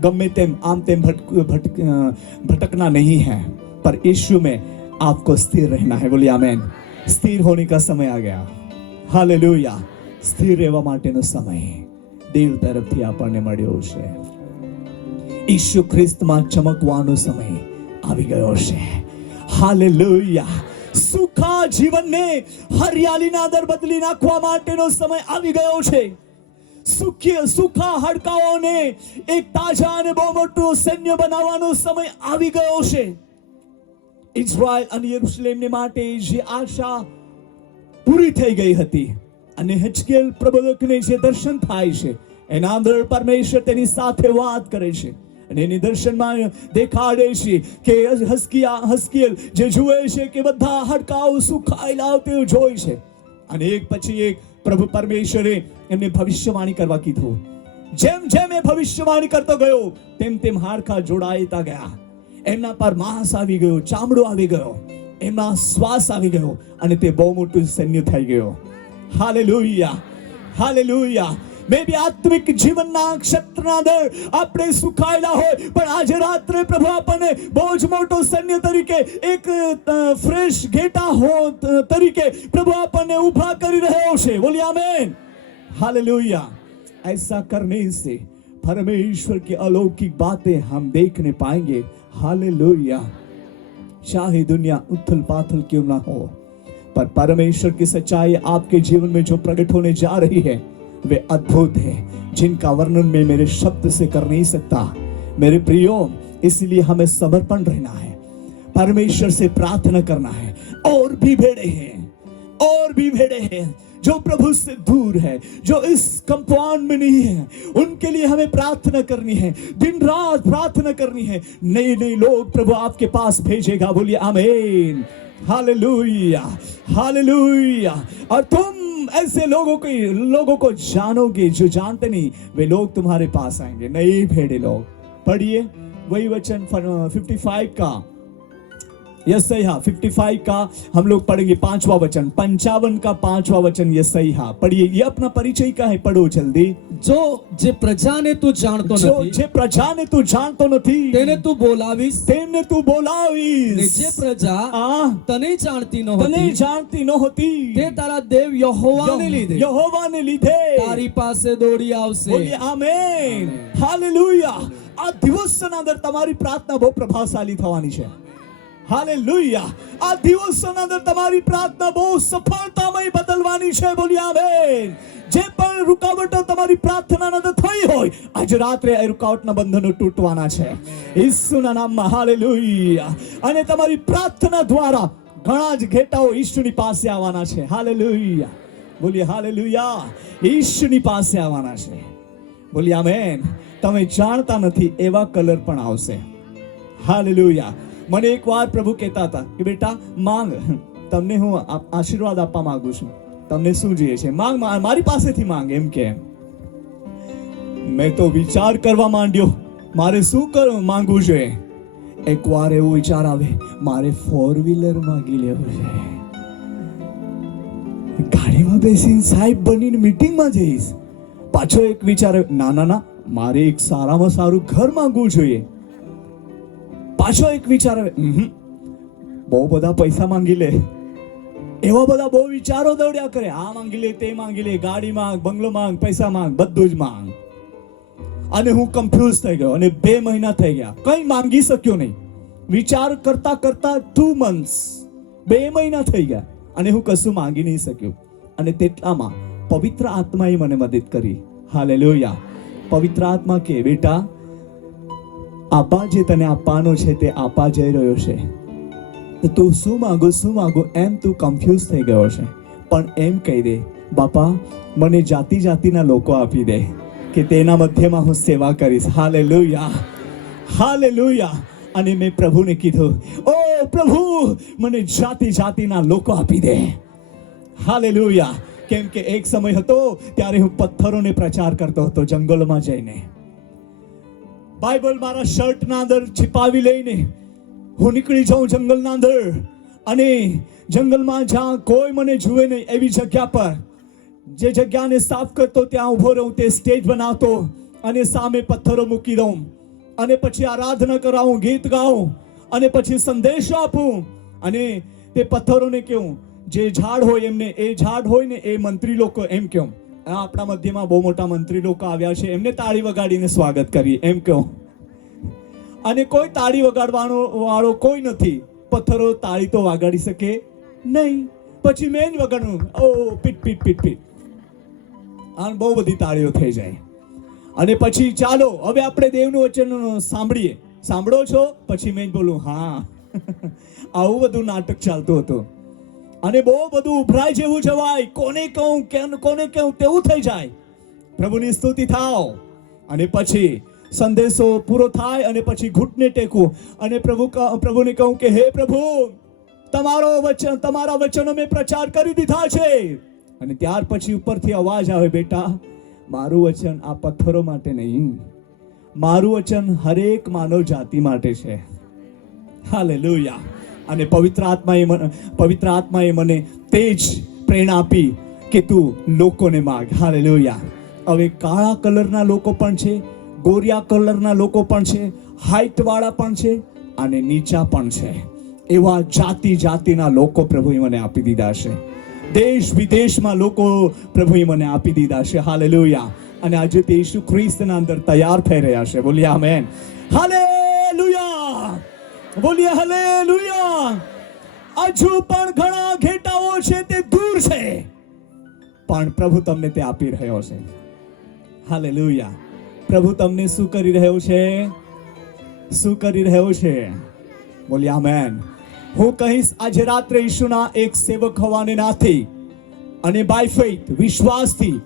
ગમે તેમ આમ તેમ भटकना नहीं है, पर यीशु में आपको स्थिर रहना है. बोलिए आमेन. स्थिर होने का समय आ गया. हालेलुया. स्थिर રહેવા માટેનો સમય દેવ તરફથી આપણને મળ્યો છે. ઈસુ ખ્રિસ્તમાં ચમકવાનો સમય આવી ગયો છે. હાલેલુયા. સુખા જીવનને હરિયાળીના અંદર બદલી નાખવા માટેનો સમય આવી ગયો છે. સુખા હાડકાઓને એક તાજા અને બહુ મોટું સૈન્ય બનાવવાનો સમય આવી ગયો છે. ઇઝરાયલ અને યરુશલેમને માટે જે આશા પૂરી થઈ ગઈ હતી, અને હિજકીએલ પ્રબોધકને જે દર્શન થાય છે, એના અંદર પરમેશ્વર તેની સાથે વાત કરે છે, અને એની દર્શનમાં દેખાડે છે કે હસ્કીએલ જે જુએ છે કે બધા હાડકાઓ સુખાયેલા તે જોઈ છે, અને એક પછી એક પ્રભુ પરમેશ્વરે એમને ભવિષ્યવાણી કરવા કીધું. જેમ જેમ એ ભવિષ્યવાણી કરતો ગયો, તેમ તેમ હાડકા જોડાતા ગયા. એમના પર માંસ આવી ગયો, ચામડો આવી ગયો, એમના શ્વાસ આવી ગયો, અને તે બહુ મોટું સૈન્ય થઈ ગયો. હાલેલુયા. હાલેલુયા. મે બી આત્મિક જીવનના ક્ષેત્રના અંદર આપણે સુખાયેલા હોય, પણ આજે રાત્રે પ્રભુ આપણને બહુ જ મોટો સૈન્ય તરીકે, એક ફ્રેશ ઘેટા તરીકે પ્રભુ આપણને ઊભા કરી રહ્યો છે. બોલીએ આમેન. हालेलुया. ऐसा करने से परमेश्वर की अलौकिक बातें हम देखने पाएंगे. हालेलुया. चाहे दुनिया उथल पाथल क्यों ना हो, पर परमेश्वर की सच्चाई आपके जीवन में जो प्रकट होने जा रही है वे अद्भुत है, जिनका वर्णन मैं मेरे शब्द से कर नहीं सकता. मेरे प्रियो, इसलिए हमें समर्पण रहना है, परमेश्वर से प्रार्थना करना है. और भी भेड़े हैं, और भी भेड़े हैं जो प्रभु से दूर है, जो इस कंपाउंड में नहीं है, उनके लिए हमें प्रार्थना करनी है, दिन रात प्रार्थना करनी है. नए नए लोग प्रभु आपके पास भेजेगा. बोलिए आमीन. हालेलुया. हालेलुया. और तुम ऐसे लोगों को जानोगे जो जानते नहीं, वे लोग तुम्हारे पास आएंगे, नए भेड़े लोग. पढ़िए वही वचन 55 का, यशायाह 55 का हम लोग पढ़ेंगे 5वां वचन, 55 का 5वां वचन यशायाह पढ़िए. ये अपना परिचय का है, पढ़ो जल्दी. जो जे प्रजाने તું જાણતો નથી, જે પ્રજાને તું જાણતો નથી, તેને તું બોલાવીશ, તેને તું ને બોલાવીશ. જે પ્રજા તને જાણતી તને નહોતી, જાણતી નહોતી, તે તારા દેવ યહોવાને લીધે યહોવાને લીધે તારી પાસે દોડી આવશે. બોલીએ આમેન. હાલેલુયા. આ દિવસોના અંદર તમારી પ્રાર્થના બહુ પ્રભાવશાળી થવાની છે. હાલેલુયા. આ દિવસોના અંદર તમારી પ્રાર્થના બહુ સફળતામય બદલવાની છે. બોલીએ આમેન. જે પણ રૂકાવટો તમારી પ્રાર્થનાના અંદર થઈ હોય, આજે રાત્રે એ રૂકાવટના બંધનો તૂટવાના છે ઈસુના નામમાં. હાલેલુયા. અને તમારી પ્રાર્થના દ્વારા ઘણા જ ઘેટાઓ ઈશ્વરની પાસે આવવાના છે. હાલેલુયા. બોલીએ હાલેલુયા. ઈશ્વરની પાસે આવવાના છે. બોલીએ આમેન. તમે જાણતા નથી એવા કલર પણ આવશે. હાલેલુયા. મને એકવાર પ્રભુ કહેતા હતા કે બેટા માંગ, તમને હું આશીર્વાદ આપવા માંગુ છું, તમને શું જોઈએ છે માંગ, મારી પાસેથી માંગ, એમ કે. મેં તો વિચાર કરવા માંડ્યો મારે શું માંગવું જોઈએ. એકવાર એવો વિચાર આવે મારે 4-વ્હીલર માંગી લેવું છે. ગાડીમાં બેસીને સાહેબ બનીને મીટિંગમાં જઈશ. પાછો એક વિચાર ના ના ના મારે એક સારામાં સારું ઘર માંગવું જોઈએ. પાછો એક વિચાર આવે બહુ બધા પૈસા માંગી લે. એવા બધા બહુ વિચારો દોડ્યા કરે, આ માંગી લે, તે માંગી લે, ગાડી માંગ, બંગલો માંગ, પૈસા માંગ, બધું જ માંગ. અને હું કન્ફ્યુઝ થઈ ગયો અને 2 મહિના થઈ ગયા, કંઈ માંગી શક્યો નહીં. વિચાર કરતા કરતા 2 months, 2 મહિના થઈ ગયા અને હું કશું માંગી નહીં શક્યો. અને તેટલામાં પવિત્ર આત્માએ મને મદદ કરી. હાલેલુયા. પવિત્ર આત્મા કે બેટા આપા જે તને આપવાનો છે તે આપા જઈ રહ્યો છે, તો તું શું માંગુ એમ તું કન્ફ્યુઝ થઈ ગયો છે. પણ એમ કહી દે બાપા મને જાતિ જાતિના લોકો આપી દે કે તેના મધ્યમાં હું સેવા કરીશ. Hallelujah, hallelujah. અને મેં પ્રભુને કીધું ઓ પ્રભુ મને જાતિ જાતિના લોકો આપી દે. હાલેલુયા. કેમ કે એક સમય હતો ત્યારે હું પથ્થરોને પ્રચાર કરતો હતો જંગલમાં જઈને. બાઇબલ મારા શર્ટના અંદર છિપાવી લઈને હું નીકળી જાઉં જંગલના અંદર, અને જંગલમાં જ્યાં કોઈ મને જુએ નહીં એવી જગ્યા પર, જે જગ્યાને સાફ કરતો ત્યાં ઊભો રહું, તે સ્ટેજ બનાવતો અને સામે પથ્થરો મૂકી દઉં અને પછી આરાધના કરાવું, ગીત ગાઉં અને પછી સંદેશો આપું. અને તે પથ્થરોને કહું જે ઝાડ હોય એમને, એ ઝાડ હોય ને એ મંત્રી લોકો એમ કહું આપણા મધ્યમાં બહુ મોટા મંત્રી લોકો આવ્યા છે, એમને તાળી વગાડીને સ્વાગત કરીએ એમ કહું. અને કોઈ તાળી વગાડવાનો વાળો કોઈ નથી, પથ્થરો તાળી તો વગાડી શકે નહીં. પછી મેં જ વગાડું ઓ પીટ પીટ પીટ પીટ, આમ બહુ બધી તાળીઓ થઈ જાય. અને પછી ચાલો હવે આપણે દેવનું વચન સાંભળીએ. સાંભળો છો? પછી મેં જ બોલું હા. આવું બધું નાટક ચાલતું હતું અને બહુ બધું ઉભરાય જેવું જવાય, કોને કહું તેવું થઈ જાય. પ્રભુની સ્તુતિ થાવ અને પછી સંદેશો પૂરો થાય અને પછી ઘૂંટને ટેકું અને પ્રભુને કહું કે હે પ્રભુ તમારા વચનો મેં પ્રચાર કરી દીધા છે. અને ત્યાર પછી ઉપરથી અવાજ આવે બેટા મારું વચન આ પથ્થરો માટે નહીં, મારું વચન હરેક માનવ જાતિ માટે છે. હાલેલુયા. અને પવિત્ર આત્માએ મને તે જ પ્રેરણા આપી કે તું લોકોને માગ. હાલેલુયા. હવે કાળા કલરના લોકો પણ છે, ગોરિયા કલરના લોકો પણ છે, હાઈટ વાળા પણ છે અને નીચા પણ છે. એવા જાતિ જાતિના લોકો પ્રભુએ મને આપી દીધા છે. દેશ વિદેશમાં લોકો પ્રભુએ મને આપી દીધા છે. હાલેલુયા. અને આજે તે ઈસુ ખ્રિસ્તના અંદર તૈયાર થઈ રહ્યા છે. બોલીએ આમેન. હાલેલુયા. બોલીએ હાલેલુયા. હજુ પણ ઘણા ઘેટાઓ છે તે દૂર છે, પણ પ્રભુ તમને તે આપી રહ્યો છે. હાલેલુયા. પ્રભુ તમને શું કરી રહ્યો છે? શું કરી રહ્યો છે? બોલીએ આમેન. હું કહીશ આજે રાત્રે ઈસુના એક સેવક હોવાને નાતે અને બાય ફેથ વિશ્વાસથી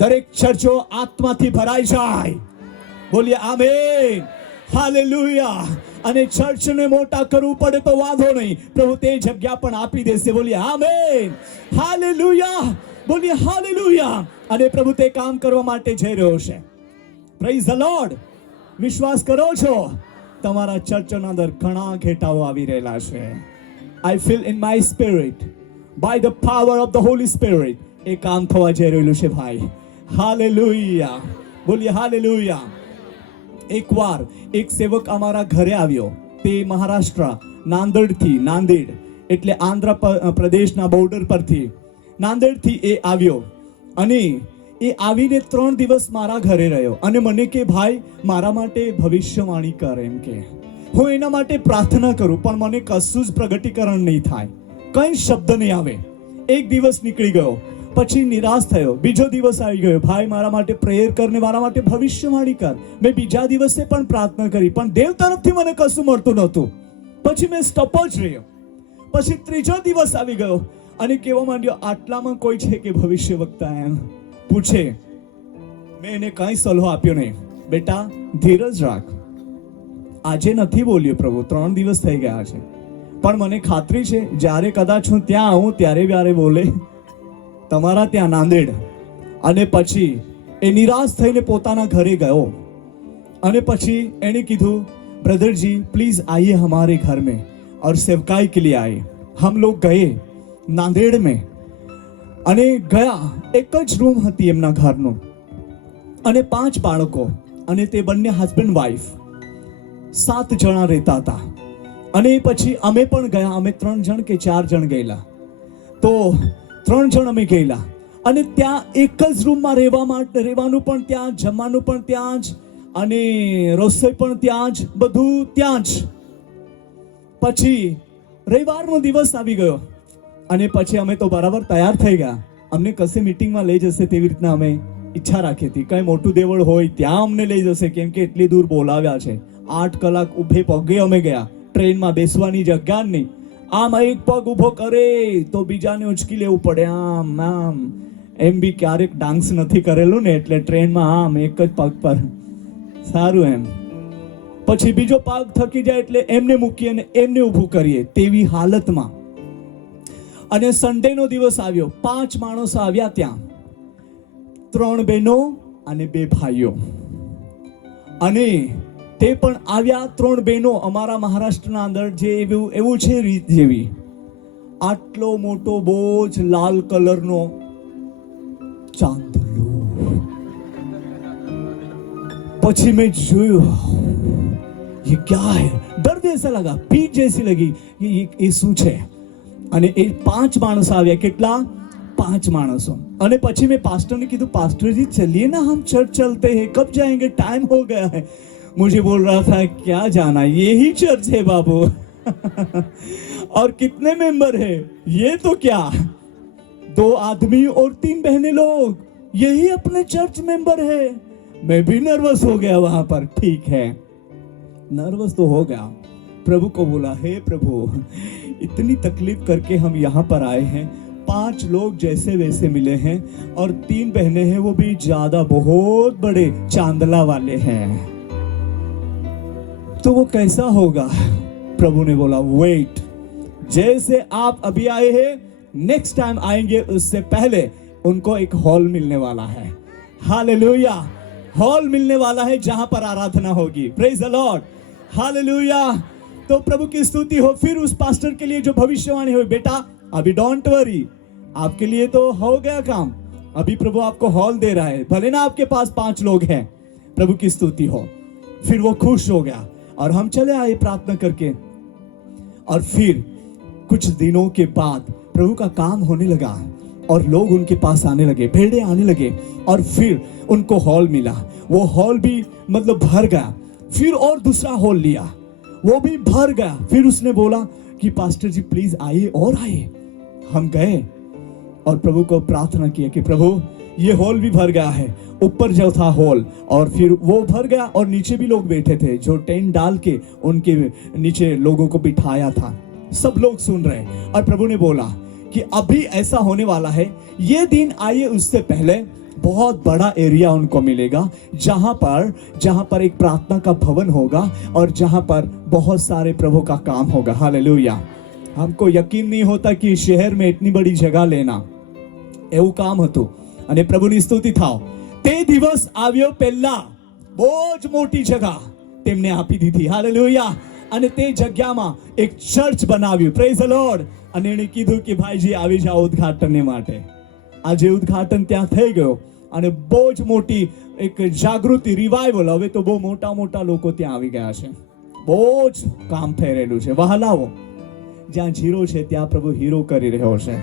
દરેક ચર્ચો આત્માથી ભરાઈ જાય. બોલીએ આમેન. હાલેલુયા. અને ચર્ચને મોટા કરવું પડે તો વાંધો નહીં, પ્રભુ તે જગ્યા પણ આપી દેશે. બોલીએ આમેન. હાલેલુયા. બોલીએ હાલેલુયા. અને પ્રભુ તે કામ કરવા માટે જઈ રહ્યો છે. Praise the lord. વિશ્વાસ કરો છો? તમારા ચર્ચના અંદર ઘણા ઘેટાઓ આવી રહેલા છે. I feel in my spirit by the power of the Holy Spirit એ કામ થવા જઈ રહેલું છે ભાઈ. હાલેલુયા. બોલીએ હાલેલુયા. એકવાર એક સેવક અમારા ઘરે આવ્યો. તે મહારાષ્ટ્ર નાંદેડ એટલે આંધ્ર પ્રદેશના બોર્ડર પરથી નાંદેડથી એ આવ્યો અને એ આવીને 3 દિવસ મારા ઘરે રહ્યો અને મને કે ભાઈ મારા માટે ભવિષ્યવાણી કર એમ કે. હું એના માટે પ્રાર્થના કરું પણ મને કશું જ પ્રગટીકરણ નહીં થાય, કંઈ શબ્દ નહીં આવે. એક દિવસ નીકળી ગયો, પછી નિરાશ થયો. બીજો દિવસ આવી ગયો, ભાઈ મારા માટે પ્રેયર કર ને મારા માટે ભવિષ્યવાણી કર. મેં બીજા દિવસે પણ પ્રાર્થના કરી પણ દેવ તરફથી મને કશું મળતું નહોતું. પછી મેં સ્ટોપ જ રહ્યો. પછી ત્રીજો દિવસ આવી ગયો અને કહેવા માંડ્યો આટલામાં કોઈ છે કે ભવિષ્ય વક્તા એમ પૂછે. મેં એને કાંઈ સલાહ આપ્યો નહીં. બેટા ધીરજ રાખ, આજે નથી બોલ્યો પ્રભુ, 3 દિવસ થઈ ગયા છે, પણ મને ખાતરી છે જ્યારે કદાચ હું ત્યાં આવું ત્યારે બોલે તમારા ત્યાં નાંદેડ. અને પછી એ નિરાશ થઈને પોતાના ઘરે ગયો અને પછી એણે કીધું, ब्रदर जी प्लीज आइए हमारे घर में और सेवकाई के लिए आए. हम लोग गए नांदेड़ में અને ગયા. એક જ રૂમ હતી એમના ઘરનો અને 5 બાળકો અને તે બંને હસબન્ડ વાઈફ 7 જણા રહેતા હતા. અને પછી અમે પણ ગયા, અમે 3 જણ કે 4 જણ ગયેલા, તો 3 જણ અમે ગયેલા અને ત્યાં એક જ રૂમમાં રહેવાનું પણ ત્યાં, જમવાનું પણ ત્યાં જ, અને રસોઈ પણ ત્યાં જ, બધું ત્યાં જ. પછી રવિવારનો દિવસ આવી ગયો અને પછી અમે તો બરાબર તૈયાર થઈ ગયા. અમને કશે મીટિંગમાં લઈ જશે તેવી રીતના અમે ઈચ્છા રાખી હતી. કઈ મોટું દેવળ હોય ત્યાં અમને લઈ જશે, કેમ કે એટલી દૂર બોલાવ્યા છે. 8 કલાક ઊભે પગે અમે ગયા, ટ્રેનમાં બેસવાની જગ્યા નહીં. આમ એક પગ ઊભો કરે તો બીજાને ઉંચકી લેવું પડે, આમ આમ. એમ બી ક્યારેક ડાન્સ નથી કરેલું ને, એટલે ટ્રેનમાં આમ એક જ પગ પર સારું એમ. પછી બીજો પગ થકી જાય એટલે એમને મૂકીએ અને એમને ઊભું કરીએ તેવી હાલતમાં. અને સન્ડે નો દિવસ આવ્યો, 5 માણસો આવ્યા ત્યાં, 3 બહેનો અને 2 ભાઈઓ. અને તે પણ આવ્યા 3 બહેનો અમારા મહારાષ્ટ્રના અંદર જે એવું છે રીત જેવી. આટલો મોટો બોજ લાલ કલરનો ચાંદલો. પછી મેં જોયું ये क्या है, दर्द ऐसा लगा, पीठ जैसी लगी, ये શું છે. અને એ 5 માણસો આવ્યા. કેટલા? 5 માણસો. અને પછી મેં પાસ્ટરને કીધું, पास्टरजी चलिए ना हम चर्च चलते हैं, कब जाएंगे, टाइम हो गया है. मुझे बोल रहा था क्या जाना, यही चर्च है बाबू. और कितने मेंबर है, ये तो क्या 2 आदमी और 3 बहनें लोग, यही अपने चर्च मेंबर है. मैं भी नर्वस हो गया वहां पर. ठीक है, नर्वस तो हो गया. प्रभु को बोला, हे प्रभु इतनी तकलीफ करके हम यहाँ पर आए हैं, 5 लोग जैसे वैसे मिले हैं और 3 बहनें हैं, वो भी ज्यादा बहुत बड़े चांदला वाले हैं, तो वो कैसा होगा. प्रभु ने बोला, वेट, जैसे आप अभी आए हैं, नेक्स्ट टाइम आएंगे उससे पहले उनको एक हॉल मिलने वाला है. हालेलुया, हॉल मिलने वाला है जहां पर आराधना होगी. Praise the Lord, hallelujah. तो प्रभु की स्तुति हो. फिर उस पास्टर के लिए जो भविष्यवाणी हुई, बेटा अभी डोंट वरी, आपके लिए तो हो गया काम, अभी प्रभु आपको हॉल दे रहा है, भले ना आपके पास 5 लोग हैं. प्रभु की स्तुति हो. फिर वो खुश हो गया और हम चले आए प्रार्थना करके. और फिर कुछ दिनों के बाद प्रभु का काम होने लगा और लोग उनके पास आने लगे, भेड़े आने लगे, और फिर उनको हॉल मिला. वो हॉल भी मतलब भर गया. फिर और दूसरा हॉल लिया, वो भी भर गया. फिर उसने बोला कि पास्टर जी प्लीज आइए, और आइए. हम गए और प्रभु को प्रार्थना किया कि प्रभु ये हॉल भी भर गया है, ऊपर जो था हॉल, और फिर वो भर गया और नीचे भी लोग बैठे थे, जो टेंट डाल के उनके नीचे लोगों को बिठाया था. सब लोग सुन रहे. और प्रभु ने बोला कि अभी ऐसा होने वाला है, ये दिन आइए उससे पहले बहुत बड़ा एरिया उनको मिलेगा, जहां पर एक प्रार्थना का भवन होगा और जहां पर बहुत सारे प्रभु का काम होगा. हालेलुया. हमको यकीन नहीं होता कि शहर में इतनी बड़ी जगह लेना, એવું કામ હતું. અને પ્રભુની સ્તુતિ થાવ. તે દિવસ આવ્યો, પહેલા બહુ જ મોટી જગા તેમને આપી દીધી. હાલેલુયા. અને તે જગ્યામાં એક ચર્ચ બનાવ્યું. Praise the lord. અને એણે કીધું કે ભાઈજી આવી જાઓ ઉદ્ઘાટનને માટે. આજે ઉદ્ઘાટન ત્યાં થઈ ગયો અને બહુ જ મોટી એક જાગૃતિ, રિવાઇવલ. હવે તો બહુ મોટા લોકો ત્યાં આવી ગયા છે. બહુ જ કામ થઈ રહેલું છે. વહાલાઓ, જ્યાં ઝીરો છે ત્યાં પ્રભુ હીરો કરી રહ્યો છે,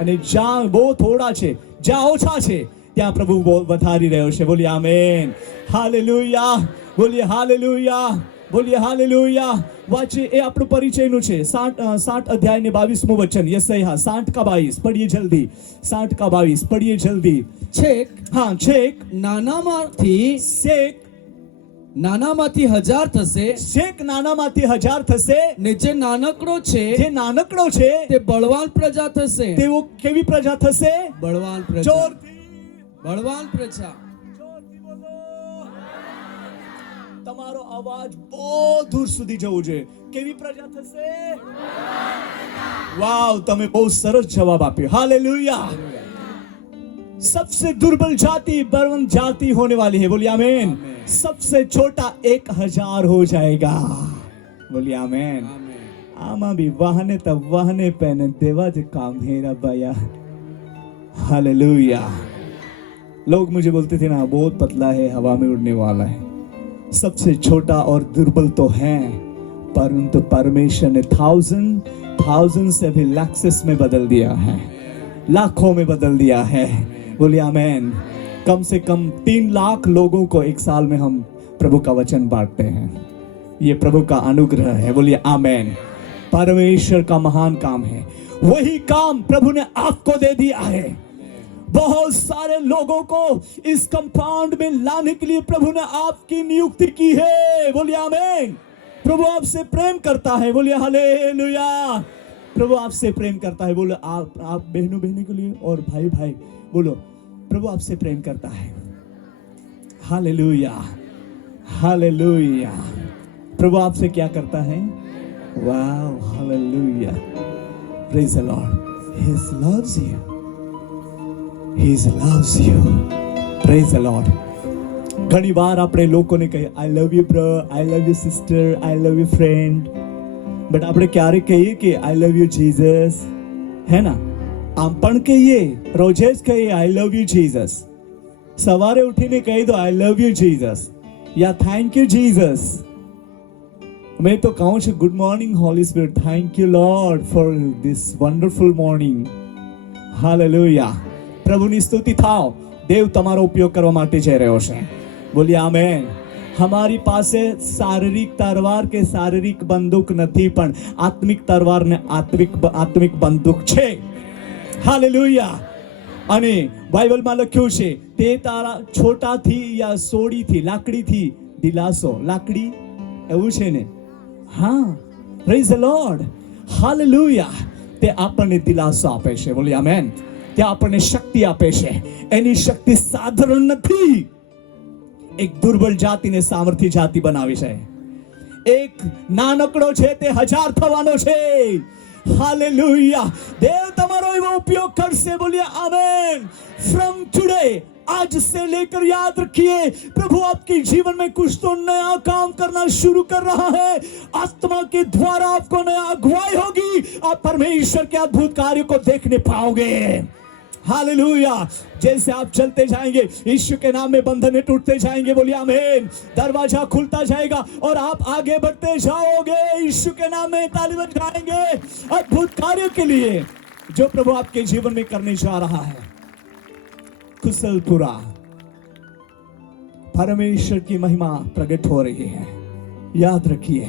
અને જ્યાં બહુ થોડા છે, જ્યાં ઓછા છે, ત્યાં પ્રભુ વધારી રહ્યો છે. બોલીએ આમેન, હાલેલુયા. બોલીએ હાલેલુયા, બોલીએ હાલેલુયા. વાંચીએ, એ આપણું પરિચયનું છે. 60 અધ્યાય ને 22મું વચન. યશાયા 60 का 22 પઢીએ જલ્દી. 60 का 22 પઢીએ જલ્દી. છેક, હા, છેક નાનામાંથી 1000 થશે, છેક નાનામાંથી 1000 થશે, ને જે નાનકડો છે તે બળવાન પ્રજા થશે. તેઓ કેવી પ્રજા થશે? બળવાન પ્રજા. જોરથી, બળવાન પ્રજા. જોરથી બોલો. તમારો અવાજ બહુ દૂર સુધી જવો જોઈએ. કેવી પ્રજા થશે? વાવ, તમે બહુ સરસ જવાબ આપ્યો. હાલેલુયા. सबसे दुर्बल जाति बलवंत जाति होने वाली है. बोलिए आमीन. सबसे छोटा 1000 हो जाएगा. बोलिए आमीन. आमा भी वाहने तब वाहने पहने देवा जो काम है भैया. हालेलुया. लोग मुझे बोलते थे ना, बहुत पतला है, हवा में उड़ने वाला है. सबसे छोटा और दुर्बल तो है, परंतु परमेश्वर ने थाउजेंड से भी लैक्सेस में बदल दिया है, लाखों में बदल दिया है. बोलिए आमेन. कम से कम 3 लाख लोगों को एक साल में हम प्रभु का वचन बांटते हैं. ये प्रभु का अनुग्रह है. बोलिए आमेन. परमेश्वर का महान काम है. वही काम प्रभु ने आपको दे दिया है. बहुत सारे लोगों को इस कंपाउंड में लाने के लिए प्रभु ने आपकी नियुक्ति की है. बोलिए आमेन. प्रभु आपसे प्रेम करता है. बोलिए हालेलुया. प्रभु आपसे प्रेम करता है. बोलो आप बहनों के लिए और भाई बोलो, प्रभु आपसे प्रेम करता है. हालेलुया. हालेलुया. प्रभु आपसे क्या करता है? Wow. Hallelujah. Praise the Lord. He loves you. He loves you. Praise the Lord. ઘણી વાર આપણે લોકોને કહીએ, I love you bro, I love you sister, I love you friend. But આપણે ક્યારે કહીએ કે I love you Jesus? હે ના? આમ પણ કહીએ, રોજે જ કહીએ I love you Jesus. સવારે ઉઠીને કહી દો I love you Jesus, yeah thank you Jesus. मैं तो कहूँ છું good morning Holy Spirit, thank you Lord for this wonderful morning. Hallelujah. પ્રભુની સ્તુતિ થાઓ. દેવ તમારો ઉપયોગ કરવા માટે જઈ રહ્યો છે. બોલીએ આમેન. हमारी પાસે શારીરિક તરવાર કે શારીરિક બંદૂક નથી, પણ આત્મિક તરવાર ને આત્મિક બંદૂક છે. હાલેલુયા. અને બાઇબલમાં લખ્યું છે, તે તારા છોટાથી યા સોડીથી, લાકડીથી દિલાસો. લાકડી એવું છે ને? હા. Praise the lord. હાલેલુયા. તે આપણને દિલાસો આપે છે. બોલી આમેન. તે આપણને શક્તિ આપે છે. એની શક્તિ સાધારણ નથી. એક દુર્બલ જાતિને સામર્થ્ય જાતિ બનાવી છે. એક નાનકડો છે તે 1000 થવાનો છે. हालेलुया. देव તમારો એવો ઉપયોગ કરશે. બોલીએ આમેન. फ्रॉम टुडे, आज से लेकर याद रखिए, प्रभु आपके जीवन में कुछ तो नया काम करना शुरू कर रहा है. आत्मा के द्वारा आपको नया अगुवाई होगी. आप परमेश्वर के अद्भुत कार्य को देखने पाओगे. हालेलुया. जैसे आप चलते जाएंगे, यीशु के नाम में बंधन टूटते जाएंगे. बोलिए आमीन. दरवाजा खुलता जाएगा और आप आगे बढ़ते जाओगे. यीशु के नाम में ताली बजाएंगे अद्भुत कार्यों के लिए जो प्रभु आपके जीवन में करने जा रहा है. कुशलपुरा. परमेश्वर की महिमा प्रकट हो रही है. याद रखिए,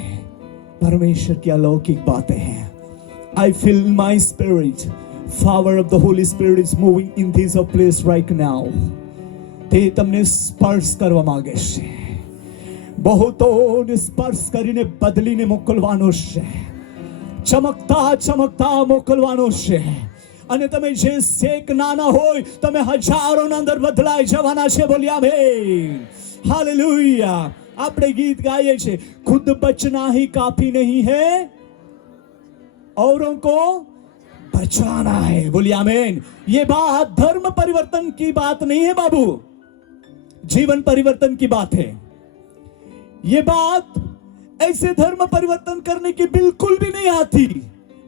परमेश्वर की अलौकिक बातें हैं. I feel in my spirit, power of the Holy Spirit is moving in this place right now. તે તમને સ્પર્શ કરવા માંગે છે. બહુતોને સ્પર્શ કરીને બદલીને મોકલવાનો છે. ચમકતા મોકલવાનો છે. અને તમે જે શેક નાના હોય, તમે હજારોના અંદર બદલાઈ જવાના છે. બોલી આમેન. હાલેલુયા. આપણે ગીત ગાઈએ છે, खुद बचना ही काफी नहीं है, औरों को बचाना है. बोलिए आमीन. ये बात धर्म परिवर्तन की बात नहीं है बाबू, जीवन परिवर्तन की बात है. ये बात ऐसे धर्म परिवर्तन करने की बिल्कुल भी नहीं आती,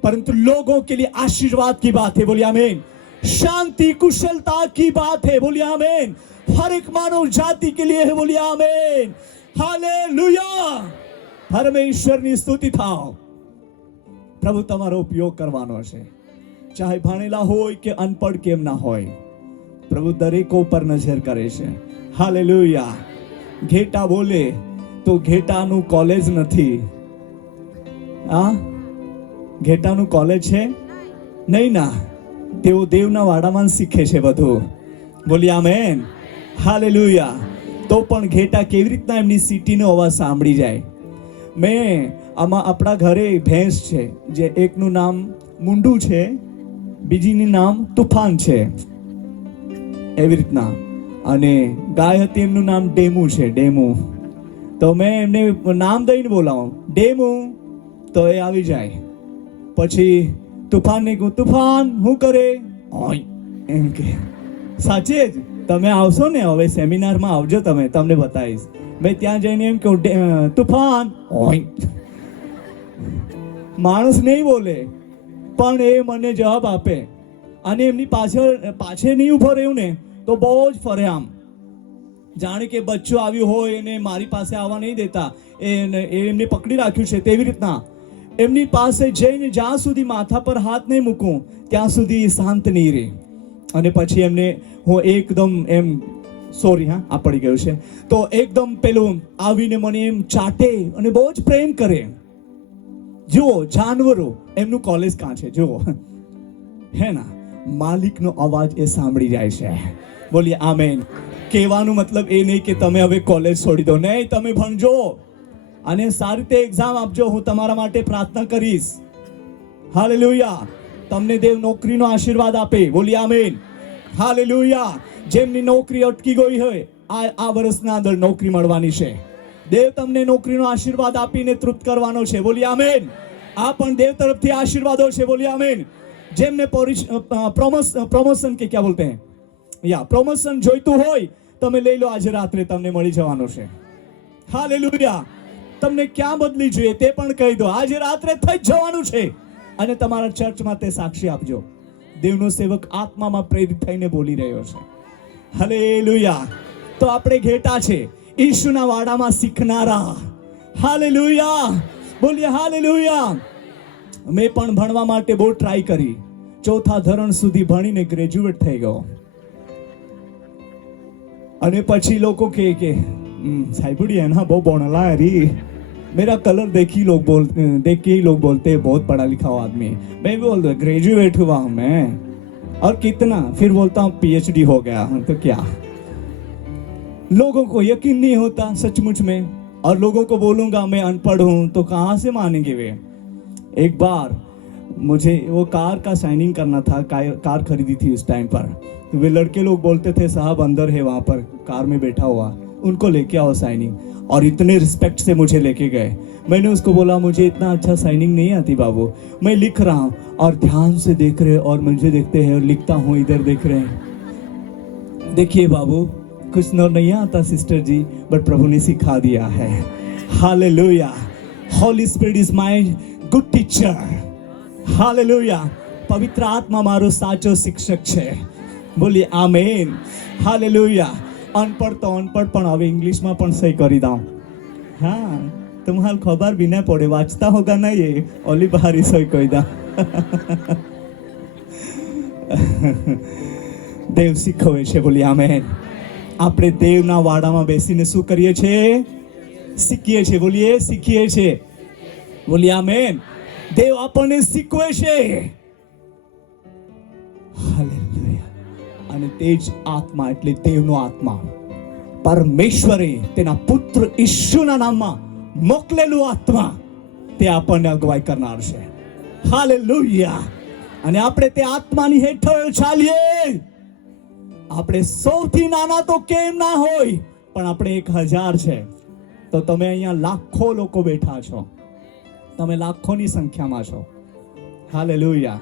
परंतु लोगों के लिए आशीर्वाद की बात है. बोलिए आमीन. शांति कुशलता की बात है. बोलिए आमीन. हर एक मानव जाति के लिए है. बोलिए आमीन. हालेलुया. परमेश्वરની સ્તુતિ થાઓ. પ્રભુ તમારો ઉપયોગ કરવાનો છે. ચાહે ભણેલા હોય કે અનપઢ કેમ ના હોય, પ્રભુ દરેકો પર નજર કરે છે. હાલેલુયા. ઘેટા બોલે તો ઘેટાનું કોલેજ નથી. આ ઘેટાનું કોલેજ છે નહીં ના. તેઓ દેવના વાડામાં શીખે છે બધું. બોલી આમેન. હાલેલુયા. તો પણ ઘેટા કેવી રીતના એમની સિટીનો અવાજ સાંભળી જાય. મેં આપણા ઘરે ભેંસ છે, જે એકનું નામ મુંડુ છે, બીજીનું નામ તુફાન છે, એવી રીતના. અને ગાય હતી, એમનું નામ ડેમુ છે. ડેમુ. તો મેં એમને નામ દઈને બોલાવું, ડેમુ, તો એ આવી જાય. પછી તુફાનને કહું, તુફાન હું કરે? ઓય એમ કે. સાચે જ તમે આવશો ને, હવે સેમિનારમાં આવજો તમે, તમને બતાવીશ. મેં ત્યાં જઈને એમ કહું, તુફાન, ઓય. માણસ નહીં બોલે પણ એ મને જવાબ આપે. અને એમની પાછળ નહીં ઊભો રહ્યું ને તો બહુ જ ફરે આમ, જાણે કે બચ્ચું આવ્યું હોય એને મારી પાસે આવવા નહીં દેતા, એમને પકડી રાખ્યું છે તેવી રીતના. એમની પાસે જઈને જ્યાં સુધી માથા પર હાથ નહીં મૂકું ત્યાં સુધી શાંત નહીં રહે. અને પછી એમને હું એકદમ એમ, સોરી હા આ પડી ગયું છે, તો એકદમ પેલું આવીને મને એમ ચાટે અને બહુ જ પ્રેમ કરે. જુઓ જાનવરો, એમનું કોલેજ કાં છે જુઓ, હે ના, માલિકનો અવાજ એ સાંભળી જાય છે. બોલીએ આમેન. કહેવાનું મતલબ એ નહીં કે તમે હવે કોલેજ છોડી દો, નહીં, તમે ભણજો અને સારી રીતે એક્ઝામ આપજો. હું તમારા માટે પ્રાર્થના કરીશ. હાલેલુયા. તમને દેવ નોકરીનો આશીર્વાદ આપે. બોલીએ આમેન. હાલેલુયા. જેમની નોકરી અટકી ગઈ હોય આ વર્ષના અંદર નોકરી મળવાની છે. દેવ તમને નોકરીનો આશીર્વાદ આપીને તૃપ્ત કરવાનો છે. બોલીએ આમેન. આ પણ દેવ તરફથી આશીર્વાદો છે. બોલીએ આમેન. જેમને પ્રમોશન કે ક્યાં બોલતે હૈ, યા પ્રમોશન જોઈતું હોય તમે લઈ લો, આજે રાત્રે તમને મળી જવાનું છે. હાલેલુયા. તમને ક્યાં બદલી જોઈએ તે પણ કહી દો, આજે રાત્રે થઈ જ જવાનું છે. અને તમારા ચર્ચમાં તે સાક્ષી આપજો. દેવનો સેવક આત્મામાં પ્રેરિત થઈને બોલી રહ્યો છે. હાલેલુયા. તો આપણે ઘેટા છે, ઈશુના વાડામાં શીખનારા. હાલેલુયા. બોલીએ હાલેલુયા. મેં પણ ભણવા માટે બહુ ટ્રાય કરી, ચોથા ધોરણ સુધી ભણીને ગ્રેજ્યુએટ થઈ ગયો. અને પછી લોકો કે સાહેબુડી है ना वो बोनला है री, मेरा कलर देख के ही लोग बोलते हैं बहुत पढ़ा लिखा हुआ आदमी. मैं भी बोलता ग्रेजुएट हुआ हूँ मैं, और कितना, फिर बोलता हूँ PhD हो गया. तो क्या, लोगों को यकीन नहीं होता सचमुच में. और लोगों को बोलूंगा मैं अनपढ़ हूँ तो कहाँ से मानेंगे वे. एक बार मुझे वो कार का साइनिंग करना था, कार खरीदी थी उस टाइम पर. तो वे लड़के लोग बोलते थे साहब अंदर है वहाँ पर कार में बैठा हुआ, उनको लेके आओ साइनिंग. और इतने रिस्पेक्ट से मुझे लेके गए. मैंने उसको बोला मुझे इतना अच्छा साइनिंग नहीं आती बाबू, मैं लिख रहा हूँ. और ध्यान से देख रहे और मुझे देखते हैं और लिखता हूँ, इधर देख रहे हैं. देखिए बाबू, कुछ नहीं आता सिस्टर जी, बट प्रभु ने सिखा दिया है. Hallelujah. Holi spirit is my good teacher. Hallelujah. पवित्र आत्मा मारो साचो शिक्षक છે. બોલીએ આમેન. હાલેલુયા. અનપढ़ તો અનપढ़ પણ હવે ઇંગ્લિશમાં પણ સહી કરી દઉં. હા, तुम्हारे खबर भी नहीं पड़े, वाचता होगा ना ये ओली बाहरी सही कोई दा. દેવ શીખવે છે. બોલી આમેન. આપણે દેવના વાડામાં બેસીને શું કરીએ છીએ? શીખીએ છીએ. બોલીએ શીખીએ છીએ. બોલી આમેન. દેવ આપણને શીખવે છે. હાલેલુયા. અને તે જ આત્મા એટલે દેવનો આત્મા પરમેશ્વરે તેના પુત્ર ઈશુના નામમાં મોકલેલું આત્મા તે આપણને અગવાઈ કરનાર છે. હાલેલુયા. અને આપણે તે આત્માની હેઠળ ચાલીએ. આપણે સૌથી નાના તો કેમ ના હોય, પણ આપણે 1000 છે તો તમે અહીંયા લાખો લોકો બેઠા છો, તમે લાખોની સંખ્યામાં છો. હાલેલુયા.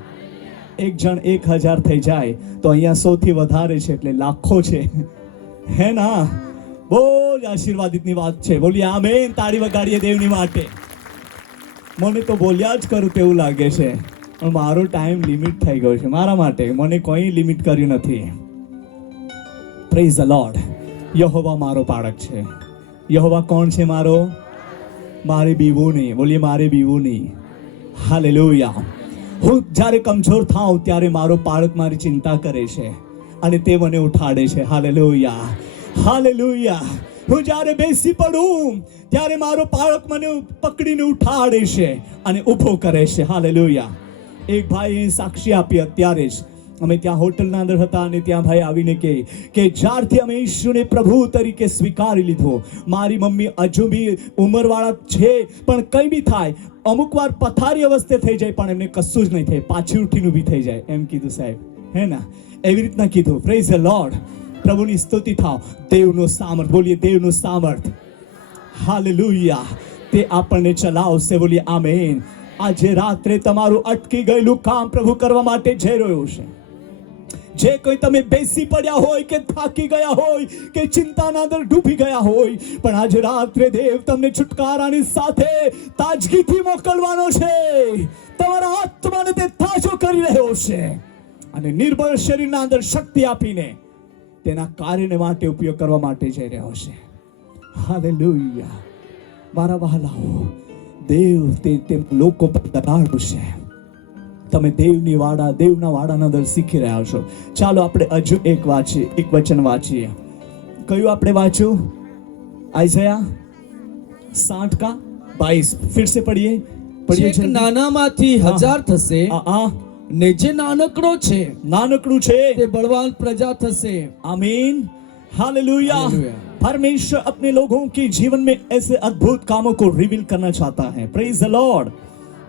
એક જણ 1000 થઈ જાય તો અહીંયા 100 થી વધારે છે એટલે લાખો છે, હે ના? બહુ જ આશીર્વાદિતની વાત છે. બોલીએ આમેન. તાળી વગાડીએ દેવની માટે. મને તો બોલ્યા જ કરું તેવું લાગે છે, પણ મારો ટાઈમ લિમિટ થઈ ગયો છે મારા માટે. મને કોઈ લિમિટ કર્યું નથી. Praise the lord. યહોવા મારો પાળક છે. યહોવા કોણ છે મારો? મારે બીવું નહીં. બોલીએ મારે બીવું નહીં. હાલેલુયા. હું જ્યારે કમજોર થાઉં ત્યારે મારો પાળક મારી ચિંતા કરે છે અને તે મને ઉઠાડે છે. હાલેલુયા. હાલેલુયા. હું જ્યારે બેસી પડું ત્યારે મારો પાળક મને પકડીને ઉઠાડે છે અને ઊભો કરે છે. હાલેલુયા. એક ભાઈએ સાક્ષી આપી. અત્યારે જ અમે ત્યાં હોટલના અંદર હતા અને ત્યાં ભાઈ આવીને કહે કે જ્યારથી અમે ઈશુને પ્રભુ તરીકે સ્વીકારી લીધો, મારી મમ્મી હજુ બી ઉંમરવાળા છે પણ કંઈ બી થાય, અમુક વાર પથારી અવસ્થે થઈ જાય પણ એમને કશું જ નહીં થાય, પાછી ઉઠીને ઊભી થઈ જાય. એમ કીધું સાહેબ, હે ના? એવી રીતના કીધું. Praise the lord. પ્રભુની સ્તુતિ થાવ. દેવનું સામર્થ. બોલીએ દેવનું સામર્થ. હાલેલુયા. તે આપણને ચલાવશે. બોલીએ આમેન. આજે રાત્રે તમારું અટકી ગયેલું કામ પ્રભુ કરવા માટે જઈ રહ્યો છે. જે કોઈ તમે બેસી પડ્યા હોય કે થાકી ગયા હોય કે ચિંતાના અંદર ડૂબી ગયા હોય, પણ આજે રાત્રે દેવ તમને છુટકારાની સાથે તાજગીથી મોકલવાનો છે. તમારા આત્માને તે તાજો કરી રહ્યો છે અને નિર્બળ શરીરના અંદર શક્તિ આપીને તેના કાર્યને માટે ઉપયોગ કરવા માટે જઈ રહ્યો છે. હાલેલુયા. મારા વહાલાઓ, દેવ તે લોકો પર દરાડું છે. તમે દેવના વાડાના અંદર શીખી રહ્યા છો. ચાલો આપણે હજુ એક વચન વાંચીએ. કયું આપણે વાંચ્યું? આઈઝાયા 60 का 22. फिर से पढ़िए. છેક નાનામાંથી હજાર થશે, ને જે નાનકડું છે તે બળવાન પ્રજા થશે. आमीन. हालेलुया. परमेश्वर अपने लोगों के जीवन में ऐसे अद्भुत कामों को रिवील करना चाहता है. Praise the Lord.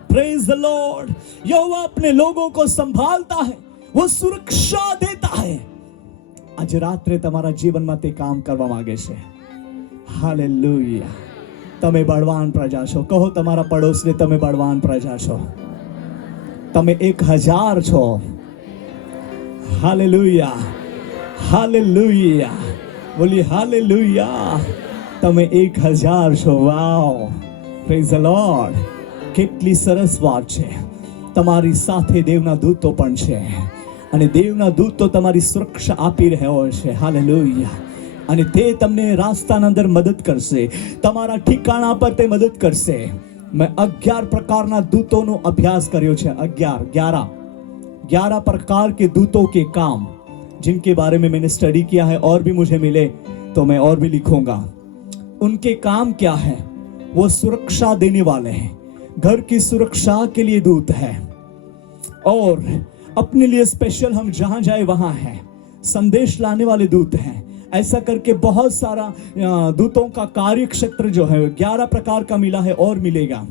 Praise the Lord. यहोवा अपने लोगों को संभालता है, वो सुरक्षा देता है. आज रात्रे તમારા જીવનમાં તે કામ કરવા માંગે છે. હાલેલુયા. તમે બળવાન પ્રજા છો. કહો તમારા પડોશને તમે બળવાન પ્રજા છો. તમે 1000 છો. હાલેલુયા. હાલેલુયા. બોલી હાલેલુયા. તમે 1000 છો. વાવ. Praise the Lord. કેટલી સરસ વાત છે. તમારી સાથે દેવના દૂતો પણ છે અને દેવના દૂતો તમારી સુરક્ષા આપી રહ્યો છે. હાલેલુયા. અને તે તમને રાસ્તાના અંદર મદદ કરશે, તમારા ઠિકાણા પર તે મદદ કરશે. મેં 11 प्रकार दूतों अभ्यास કર્યો છે. 11 प्रकार के दूतों के काम जिनके बारे में मैंने स्टडी किया है, और भी मुझे मिले तो मैं और भी लिखूंगा. उनके काम क्या है? वो सुरक्षा देने वाले हैं. घर की सुरक्षा के लिए दूत है और अपने लिए स्पेशल हम जहां जाए वहां है. संदेश लाने वाले दूत हैं. ऐसा करके बहुत सारा दूतों का कार्य क्षेत्र जो है 11 प्रकार का मिला है और मिलेगा.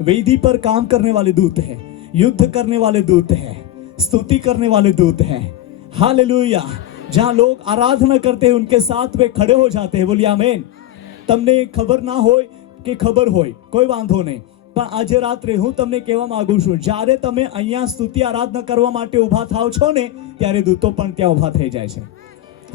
वेदी पर काम करने वाले दूत है, युद्ध करने वाले दूत है, स्तुति करने वाले दूत है. हालेलुया. जहां लोग आराधना करते हैं उनके साथ वे खड़े हो जाते हैं. बोलिए आमेन. તમને ખબર ના હોય કે ખબર હોય, કોઈ વાંધો નહીં, પણ આજે રાત્રે હું તમને કહેવા માંગુ છું, જ્યારે તમે અહીંયા સ્તુતિ આરાધના કરવા માટે ઊભા થાવ છો ને, ત્યારે દૂતો પણ ત્યાં ઊભા થઈ જાય છે.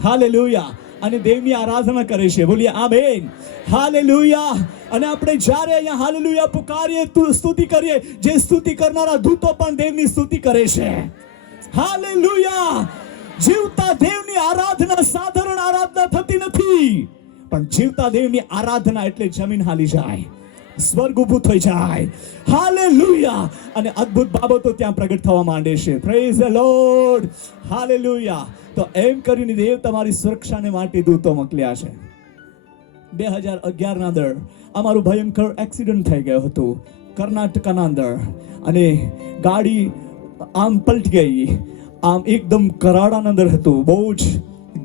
હાલેલુયા. અને દેવની આરાધના કરે છે. બોલીએ આમેન. હાલેલુયા. અને આપણે જ્યારે અહીંયા હાલેલુયા પુકારીએ, સ્તુતિ કરીએ, જે સ્તુતિ કરનારા દૂતો પણ દેવની સ્તુતિ કરે છે. હાલેલુયા. જીવતા દેવની આરાધના સાધારણ આરાધના થતી નથી, પણ જીવતા દેવની આરાધના એટલે જમીન હાલી જાય, સ્વર્ગ ઊભું થઈ જાય. હાલેલુયા. અને અદ્ભુત બાબતો ત્યાં પ્રગટ થવા માંડે છે. Praise the lord. હાલેલુયા. તો એમ કરીને દેવ તમારી સુરક્ષાને માટે દૂતો મોકલ્યા છે. 2011 ના અંદર અમારું ભયંકર એક્સિડન્ટ થઈ ગયો હતું કર્ણાટકના અંદર, અને ગાડી આમ પલટી ગઈ. આમ એકદમ કરાડાના અંદર હતું, બહુ જ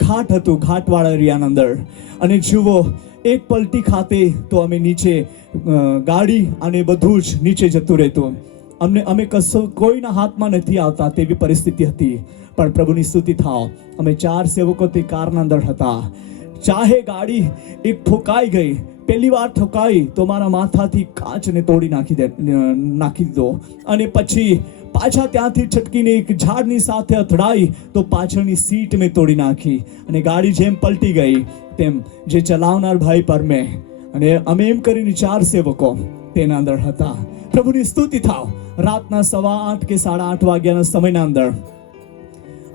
ઘાટ હતું, ઘાટવાળા એરિયાના અંદર. અને જુઓ, એક પલટી ખાતે તો અમે નીચે ગાડી અને બધું જ નીચે જતું રહેતું. અમે કશું કોઈના હાથમાં નથી આવતા તેવી પરિસ્થિતિ હતી. પણ પ્રભુની સ્તુતિ થાવ, અમે 4 સેવકો તે કારના અંદર હતા. ચાહે ગાડી એક ઠોકાઈ ગઈ, પહેલી વાર ઠોકાઈ તો મારા માથાથી કાચને તોડી નાખી દીધો, અને પછી પાછા ત્યાંથી છટકીને એક ઝાડની સાથે અથડાઈ તો પાછળની સીટ મેં તોડી નાખી. અને ગાડી જેમ પલટી ગઈ તેમ જે ચલાવનાર ભાઈ પર મેં, અને અમે એમ કરીને 4 સેવકો તેના અંદર હતા. પ્રભુની સ્તુતિ થાવ. રાતના 8:15 કે 8:30 વાગ્યાના સમયના અંદર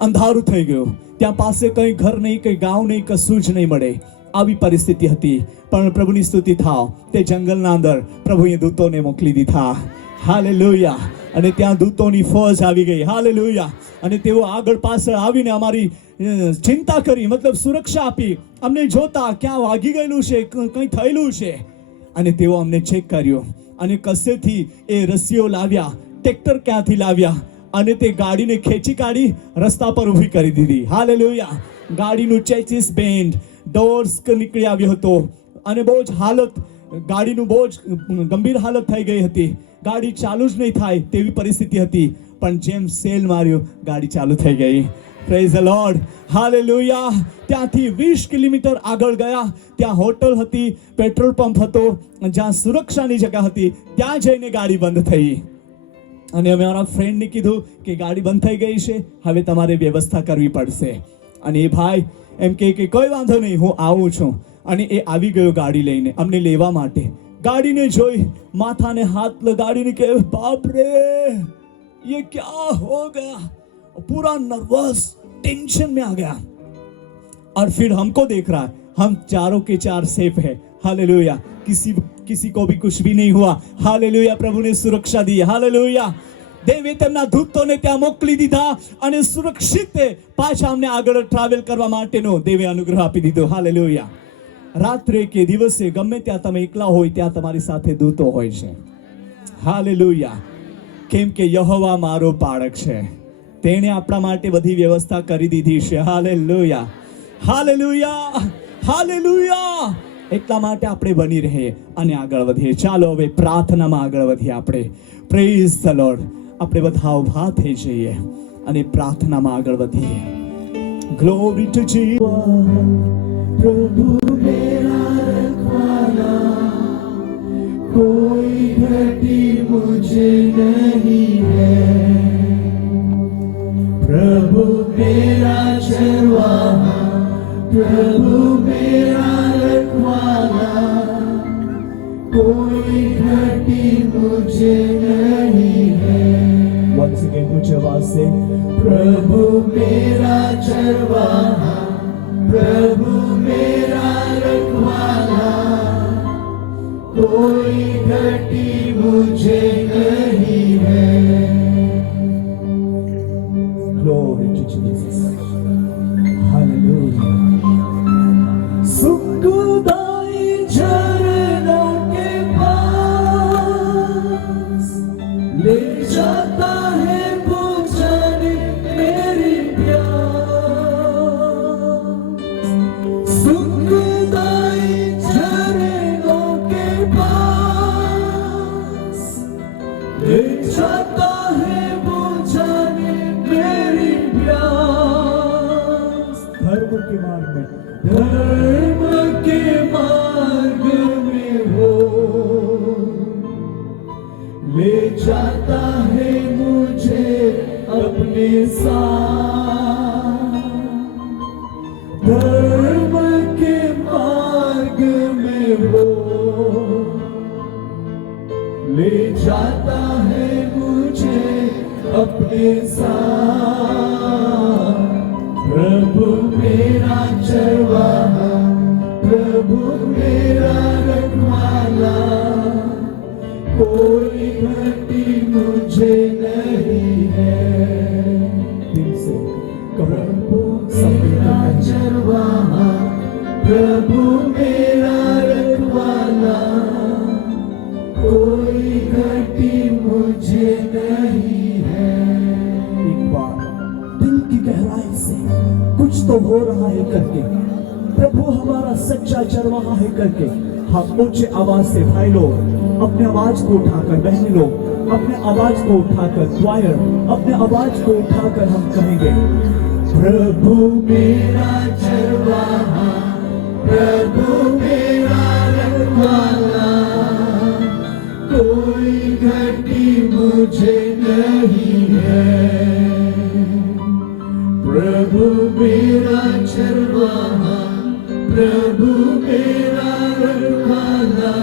અંધારું થઈ ગયું. ત્યાં પાસે કઈ ઘર નહીં, કઈ ગાંવ નહીં, કશું જ નહીં મળે, આવી પરિસ્થિતિ હતી. પણ પ્રભુની સ્તુતિ થાવ. તે જંગલના અંદર પ્રભુએ દૂતોને મોકલી દીધા. હાલેલુયા. અને ત્યાં દૂતોની ફોજ આવી ગઈ. હાલેલુયા. અને તેઓ આગળ પાછળ આવીને અમારી ચિંતા કરી, મતલબ સુરક્ષા આપી. અમને જોતા ક્યાં વાગી ગયેલું છે, કંઈ થયેલું છે, અને તેઓ અમને ચેક કર્યું. અને કસેથી એ રસીઓ લાવ્યા, ટ્રેક્ટર ક્યાંથી લાવ્યા, અને તે ગાડીને ખેંચી કાઢી રસ્તા પર ઊભી કરી દીધી. હાલેલુયા. ગાડીનું ચેસિસ બેન્ડ, ડોર્સ નીકળી આવ્યો હતો, અને બહુ જ હાલત, ગાડીનું બહુ જ ગંભીર હાલત થઈ ગઈ હતી. ગાડી ચાલુ જ નહીં થાય તેવી પરિસ્થિતિ હતી. પણ જેમ સેલ માર્યો ગાડી ચાલુ થઈ ગઈ. Praise the lord, hallelujah. ત્યાંથી 20 કિલોમીટર આગળ ગયા, ત્યાં હોટલ હતી, પેટ્રોલ પંપ હતો, જ્યાં સુરક્ષાની જગ્યા હતી. ત્યાં જઈને ગાડી બંધ થઈ અને અમે મારા ફ્રેન્ડને કીધું કે ગાડી બંધ થઈ ગઈ છે, હવે તમારે વ્યવસ્થા કરવી પડશે. અને એ ભાઈ એમ કહે કે કોઈ વાંધો નહીં, હું આવું છું. અને એ આવી ગયો ગાડી લઈને અમને લેવા માટે. ગાડીને જોઈ માથાને હાથ લગાડીને કહે, બાપ રે ये क्या हो गया. पूरा नर्वस टेंशन में आ गया. और फिर हमको देख रहा है, हम चारों के चार सेफ है. हालेलुया. किसी को भी कुछ भी नहीं हुआ. हालेलुया. प्रभु ने सुरक्षा दी. हालेलुया. દેવે તેમના દૂતોને ત્યાં મોકલી દીધા અને સુરક્ષિત પાછા અમને આગળ ટ્રાવેલ કરવા માટેનો દેવે અનુગ્રહ આપી દીધો. હાલેલુયા. રાત્રે કે દિવસે ગમે ત્યાં તમે એકલા હોય ત્યાં તમારી સાથે દૂતો હોય છે. હાલેલુયા. કેમ કે યહોવા મારો પાળક છે, તેણે આપણા માટે બધી વ્યવસ્થા કરી દીધી છે. હાલેલુયા. હાલેલુયા. હાલેલુયા. એટલા માટે આપણે બની રહીએ અને આગળ વધીએ. ચાલો હવે પ્રાર્થનામાં આગળ વધીએ આપણે. Praise the Lord. આપણે બધા ઉભા થઈ જઈએ અને પ્રાર્થનામાં આગળ વધીએ. Glory to Jesus. પ્રભુ મેરા રખવાલા, કોઈ ઘટી મુझे नहीं है. प्रभु मेरा चरवाहा, प्रभु मेरा रखवाला, कोई घटी मुझे नहीं है. Once again, ऊंची आवाज से. प्रभु मेरा चरवाहा, प्रभु मेरा रखवाला, कोई घटी मुझे नहीं है. Glory to Jesus. Hallelujah. सुखदाई झरनों के पास ले जाता है बुझाने मेरी प्यास. सुखदाई झरनों के पास ले जाता है बुझाने मेरी प्यास. धर्म के मार्ग में, धर्म के मार्ग में वो ले जाता है मुझे अपने साथ. धर्म के मार्ग में वो ले जाता है मुझे अपने साथ. प्रभु मेरा चरवाहा, प्रभु मेरा रखवाला, कोई घटी मुझे नहीं है. दिल से प्रभु मेरा चरवाहा, प्रभु मेरा रखवाला, कोई घटी मुझे नहीं है. एक बार दिल की गहराई से कुछ तो हो रहा है करके, प्रभु हमारा सच्चा चरवाहा है करके, हम ऊंचे आवाज से भाई लोग अपने आवाज को उठाकर, बहने लोग अपने आवाज को उठाकर, क्वायर अपने आवाज को उठाकर हम कहेंगे, प्रभु मेरा चरवाहा, प्रभु मेरा रखवाला, कोई घटी मुझे नहीं है. प्रभु मेरा चरवाहा, प्रभु मेरा रखवाला,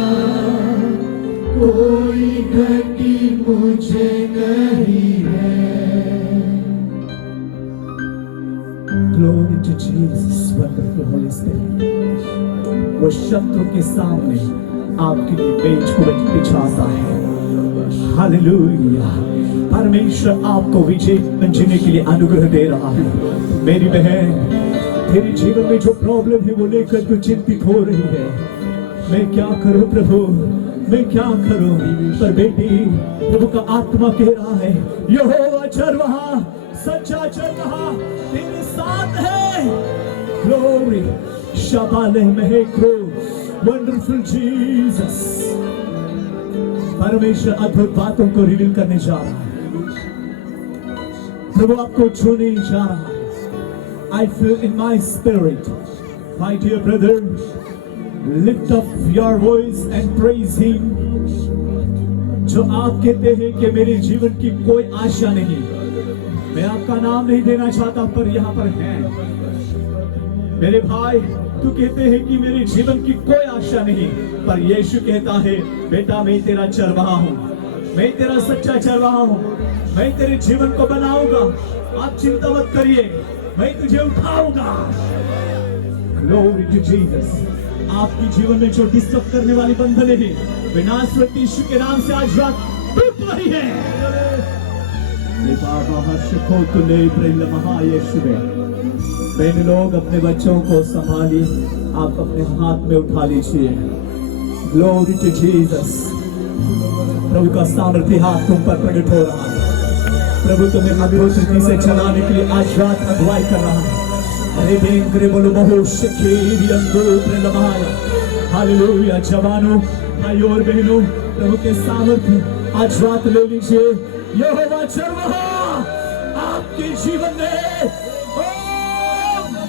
कोई घटी मुझे नहीं है. Glory to Jesus, wonderful Holy Spirit. वो शत्रु के सामने आपके लिए मेज को बिछाता है. हालेलुया. परमेश्वर आपको विजय जीने के लिए अनुग्रह दे रहा है. मेरी बहन, तेरे जीवन में जो प्रॉब्लम है वो लेकर तू चिंतित हो रही है. मैं क्या करूं प्रभु, मैं क्या करूं. पर बेटी, प्रभु का आत्मा कह रहा है, यहोवा चरवाहा, सच्चा चरवाहा तेरे साथ है. ग्लोरी शबाले महको, वंडरफुल जीसस. परमेश्वर अद्भुत बातों को रिवील करने जा रहा है. प्रभु आपको छूने जा रहा है. I feel in my spirit. My dear brother, lift up your voice and praise Him. जो आप कहते हैं कि मेरे जीवन की कोई आशा नहीं, मैं आपका नाम नहीं देना चाहता पर यहाँ पर है। मेरे भाई, तू कहते हैं कि मेरे जीवन की कोई आशा नहीं, पर यीशु कहता है बेटा मैं तेरा चरवाहा हूँ, मैं तेरा सच्चा चरवाहा हूँ, मैं तेरे जीवन को बनाऊंगा। आप चिंता मत करिए, मैं तुझे उठाऊंगा। Glory to Jesus. आपके जीवन में जो डिस्टर्ब करने वाली बंधनें हैं, विनाशवत यीशु के नाम से आज रात टूट रही है। बहन लोग अपने बच्चों को संभालिए, आप अपने हाथ में उठा लीजिए। Glory to Jesus. प्रभु का सामर्थ्य हाथ तुम पर प्रकट हो रहा है। प्रभु तुम्हें अद्भुत रीति से चलाने के लिए आज रात अगुवाई कर रहा है। हालेलुया। जवानों, भाइयों और बहनों, प्रभु के सामर्थ्य आज रात ले लीजिए। यहोवा चरवाहा आपके जीवन में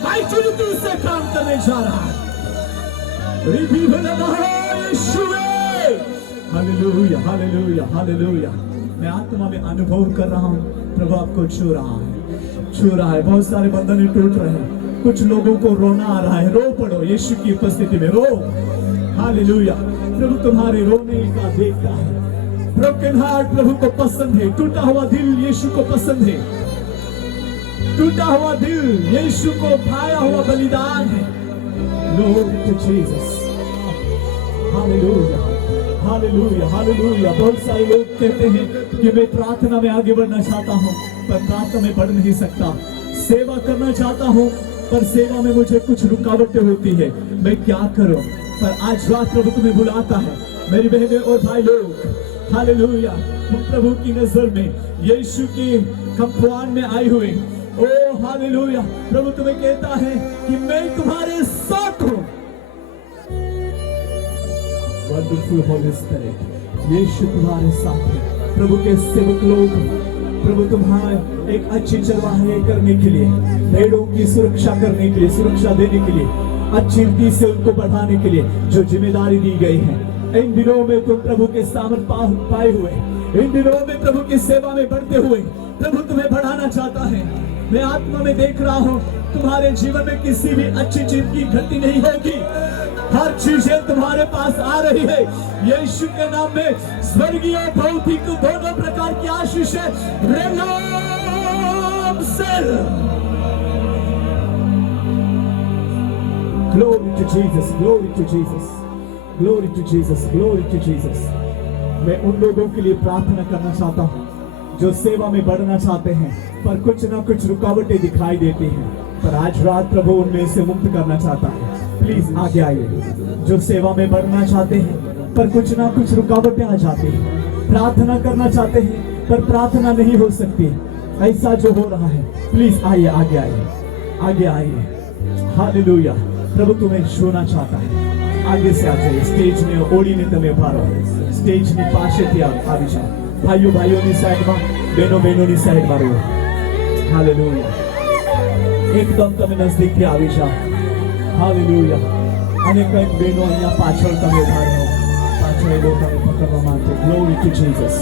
माइटी से काम करने जा रहा है। Hallelujah, hallelujah, hallelujah. मैं आत्मा में अनुभव कर रहा हूँ, प्रभु आपको छू रहा है, छू रहा है। बहुत सारे बंधन टूट रहे हैं। कुछ लोगों को रोना आ रहा है, रो पड़ो यीशु की उपस्थिति में, रो। हालेलुया। प्रभु तुम्हारे रोने का देखता है। ब्रोकन हार्ट प्रभु को पसंद है। टूटा हुआ दिल यीशु को पसंद है। टूटा हुआ दिल यीशु को भाया हुआ बलिदान है। Glory to Jesus. Hallelujah, hallelujah, hallelujah. बहुत सारे लोग कहते हैं कि मैं प्रार्थना में आगे बढ़ना चाहता हूँ, पर प्रार्थना में बढ़ नहीं सकता। सेवा करना चाहता हूँ, पर सेवा में मुझे कुछ रुकावटें होती है, मैं क्या करूँ? पर आज रात प्रभु तुम्हें बुलाता है, मेरी बहनें और भाई लोग। हालेलुया। तुम प्रभु की नजर में, यीशु की कंपवान में आए हुए, ओ हालेलुया। प्रभु तुम्हें कहता है कि मैं तुम्हारे साथ हूँ। वंडरफुल होली स्पिरिट, यीशु तुम्हारे साथ है। प्रभु के सेवक लोग, प्रभु तुम्हारे एक अच्छी चरवाहे करने के लिए, भेड़ों की सुरक्षा करने के लिए, सुरक्षा देने के लिए, अच्छी रीति से उनको बढ़ाने के लिए जो जिम्मेदारी दी गई है। इन दिनों में तुम प्रभु के सामर्थ पाए हुए, इन दिनों में प्रभु की सेवा में बढ़ते हुए प्रभु तुम्हें बढ़ाना चाहता है। मैं आत्मा में देख रहा हूँ, तुम्हारे जीवन में किसी भी अच्छी चीज की घटी नहीं होगी। हर चीजें तुम्हारे पास आ रही है। यीशु के नाम में स्वर्गीय और भौतिक दोनों प्रकार की आशीषें Glory to Jesus, glory to Jesus, glory to Jesus, glory to Jesus. मैं उन लोगों के लिए प्रार्थना करना चाहता हूँ जो सेवा में बढ़ना चाहते हैं, पर कुछ ना कुछ रुकावटें दिखाई देती हैं, पर आज रात प्रभु उनमें से मुक्त करना चाहता है। प्लीज आगे आइए। जो सेवा में बढ़ना चाहते हैं, पर कुछ ना कुछ रुकावटें आ जाती हैं। प्रार्थना करना चाहते हैं, पर प्रार्थना नहीं हो सकती, ऐसा जो हो रहा है। प्लीज आइए, आगे आइए, आगे आइए। हालेलुया। प्रभु तुम्हें छूना चाहता है। आगे से आ जाइए। स्टेज ने ओड़ी ने तुम्हें भारो, स्टेज ने पाशे थी આવી જાઓ। ભાઈઓ ભાઈઓની સાઈડમાં, બહેનો બહેનોની સાઈડમાં રહો। હાલેલુયા। એકદમ તમે નજદીકથી આવી જાઓ। હાલેલુયા। અને કંઈક બહેનો અહીંયા પાછળ તમે ઉભા રહો, પાછળ એ લોકોને પકડવા માટે। Glory to Jesus.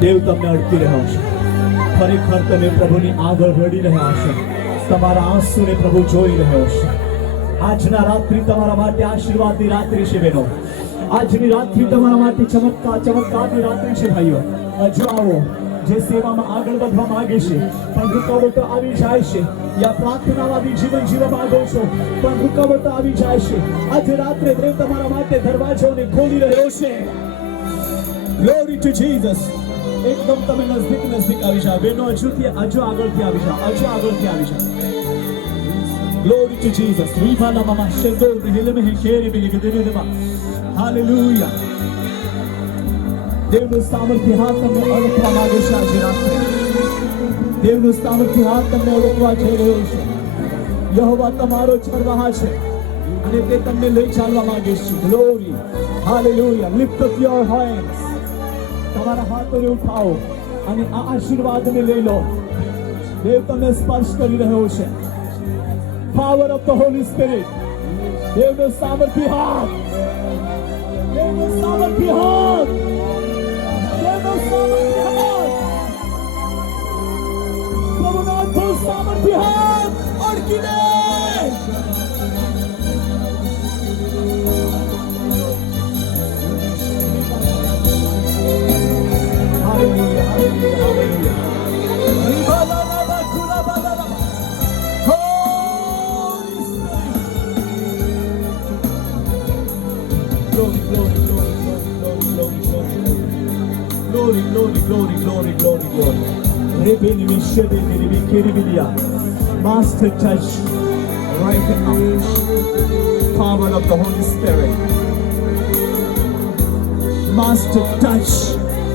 દેવ તમને અડકી રહ્યો છે। ખરેખર તમે પ્રભુની આગળ રડી રહ્યા હશો। તમારા આંસુને પ્રભુ જોઈ રહ્યો છે। આજના રાત્રિ તમારા માટે આશીર્વાદની રાત્રિ છે બહેનો। આજની રાત્રિ તમારા માટે ચમત્કારની રાત્રિ છે ભાઈઓ। હજુ આવો, જે સેવામાં આગળ વધવા માંગે છે પણ રૂકાવટો આવી જાય છે, या प्रार्थनावादी जीवन जीवा માંગો છો પણ રૂકાવટો આવી જાય છે, આજે રાત્રે દેવ તમારા માટે દરવાજાઓને ખોલી રહ્યો છે। Glory to Jesus. એકદમ તમે નજદીક આવી જાઓ બહેનો। હજુ આગળથી આવી જાઓ, હજુ આગળથી આવી જાઓ। Glory to Jesus. Rivana mama shendo hele me khere bili gedene dema. Hallelujah. દેવનું સામર્થ્ય હાથ તમને ઓળખવા માંગે છે આજે રાત્રે। દેવનું સામર્થ્ય હાથ તમને ઓળખવા જઈ રહ્યો છે। યહોવા તમારો ચરવાહા છે અને તે તમને લઈ ચાલવા માંગે છે। Glory. Hallelujah. Lift up your hands. તમારા હાથોને ઉઠાવો અને આ આશીર્વાદને લઈ લો। દેવ તમને સ્પર્શ કરી રહ્યો છે। Power of the Holy Spirit. देव सामर्थ्य हाथ, देव सामर्थ्य हाथ, देव सामर्थ्य हाथ, प्रभुनाथ सामर्थ्य हाथ और किले Hallelujah, hallelujah, hallelujah. Glory, glory, glory, glory, glory, glory, glory, glory, glory, glory, glory, glory. Rebelli mi shede mi kiribilia. Master touch right now. Power of the Holy Spirit. Master touch.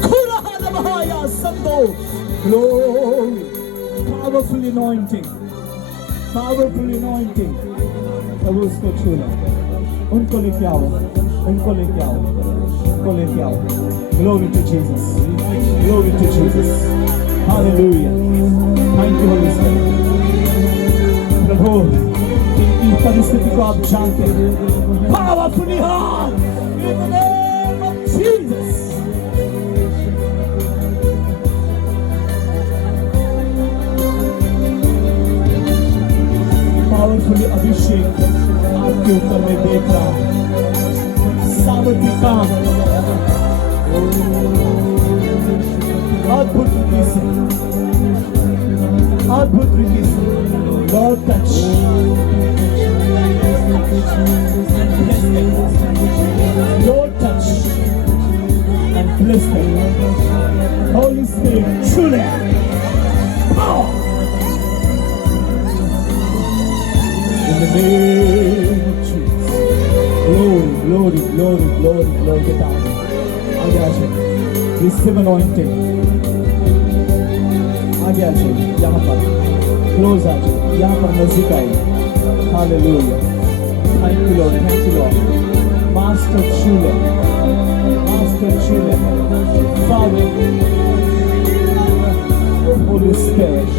Kurahana Mahaya Sando. Glory. Powerful anointing. Powerful anointing. प्रभु उसको छू लो, उनको लेके आओ, उनको लेके आओ, उनको लेके आओ. Glory to Jesus. Glory to Jesus. Hallelujah. Thank you Holy Spirit. प्रभु इनकी परिस्थिति को आप जानते हैं. Powerfully hard. In the name of Jesus. Powerfully अभिषेक आपके ऊपर में देख रहा हूं. सामर्थ्य काम अद्भुत रीति से, अद्भुत रीति से. Lord touch. Lord touch and bless them. Holy Spirit, truly power. In the name of Jesus. Glory, glory, glory, glory, glory to God. आगे आ जाइए. Receive anointing. आगे आ जाइए. यहाँ पर close आ जाइए. यहाँ पर music I. Hallelujah. Thank you Lord. Thank you Lord. Master Chule. Master Chule. Father. Holy Spirit.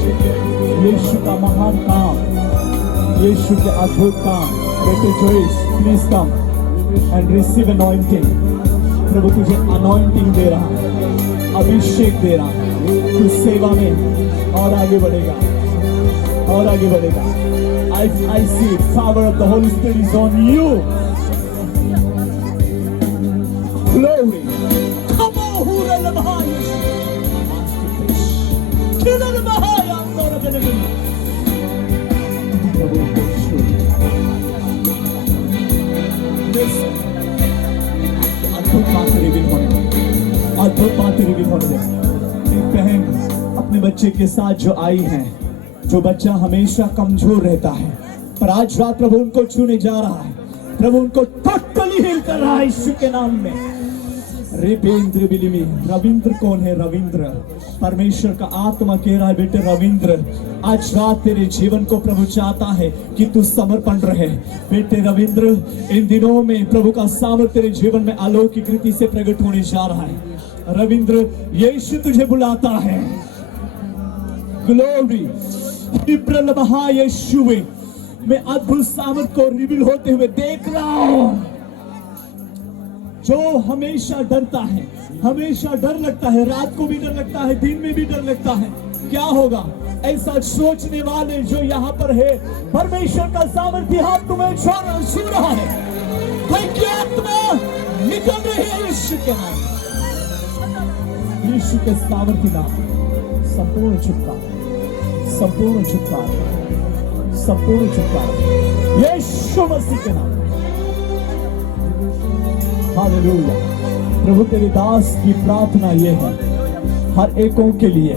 यीशु का महान काम. यीशु के अद्भुत काम. बेटे Joy's, please come and receive anointing. प्रभु तुझे anointing दे रहा है, अभिषेक दे रहा है. तू सेवा में और आगे बढ़ेगा, और आगे बढ़ेगा. I see power of the Holy Spirit is on you. Glory. Come on, hura la bahaya. Kila la bahaya andora benegani. अद्भुत बातें रिवील होने दे. अद्भुत बातें रिवील होने दे. एक बहन अपने बच्चे के साथ जो आई है, जो बच्चा हमेशा कमजोर रहता है, पर आज रात प्रभु उनको छूने जा रहा है. प्रभु उनको टोटली हील कर रहा है यीशु के नाम में. रेबेंद्र बिलिमी. रविंद्र कौन है? रविंद्र. परमेश्वर का आत्मा कह रहा है बेटे रविंद्र, आज रात तेरे जीवन को प्रभु चाहता है कि तू समर्पण रहे. बेटे रविंद्र, इन दिनों में प्रभु का सामर्थ्य तेरे जीवन में अलौकिक रीति से प्रकट होने जा रहा है. रविंद्र, यीशु तुझे बुलाता है. ग्लोरी. यीशुवे मैं अद्भुत सामर्थ को रिवील होते हुए देख रहा हूं. जो हमेशा डरता है, हमेशा डर लगता है, रात को भी डर लगता है, दिन में भी डर लगता है, क्या होगा, ऐसा सोचने वाले जो यहाँ पर है, परमेश्वर का सामर्थ्य हाथ तुम्हें छू रहा है. की आत्मा निकल रही है यीशु के नाम. यीशु के सामर्थ्य नाम संपूर्ण छुटकारा, संपूर्ण छुटकारा, संपूर्ण छुटकारा यीशु मसीह के नाम. हालेलुया. प्रभु तेरे दास की प्रार्थना ये है, हर एकों के लिए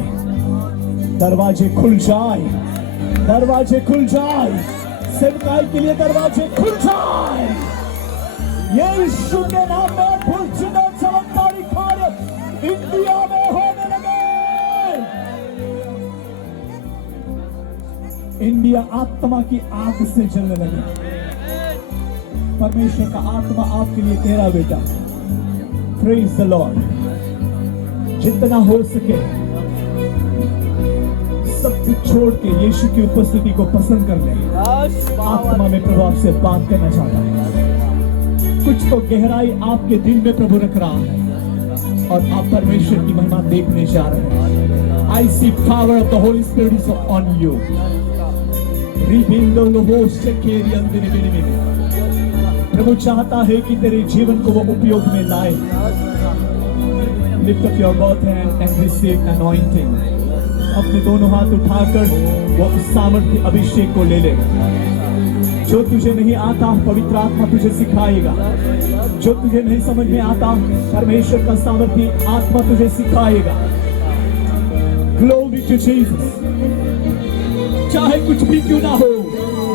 दरवाजे खुल जाए, दरवाजे खुल जाए. सेवकाई के लिए दरवाजे खुल जाए. यीशु के नाम में अद्भुत चमत्कारी कार्य इंडिया में होने लगे. इंडिया आत्मा की आग से जलने लगे. परमेश्वर का आत्मा आपके लिए कह रहा बेटा, प्रेज द लॉर्ड. जितना हो सके सब कुछ छोड़ के यीशु की उपस्थिति को पसंद कर ले। आत्मा में प्रभु आपसे बात करना चाहता है। कुछ तो गहराई आपके दिल में प्रभु रख रहा है और आप परमेश्वर की महिमा देखने जा रहे हैं। I see power of the Holy Spirit is on you. प्रभु चाहता है कि तेरे जीवन को वो उपयोग में लाए। Lift up your both hand and receive anointing. अपने दोनों हाथ उठाकर वो सामर्थ्य अभिषेक को ले ले। जो तुझे नहीं आता पवित्र आत्मा तुझे सिखाएगा। जो तुझे नहीं समझ में आता परमेश्वर का सामर्थ्य आत्मा तुझे सिखाएगा। Glory to Jesus. चाहे कुछ भी क्यों ना हो,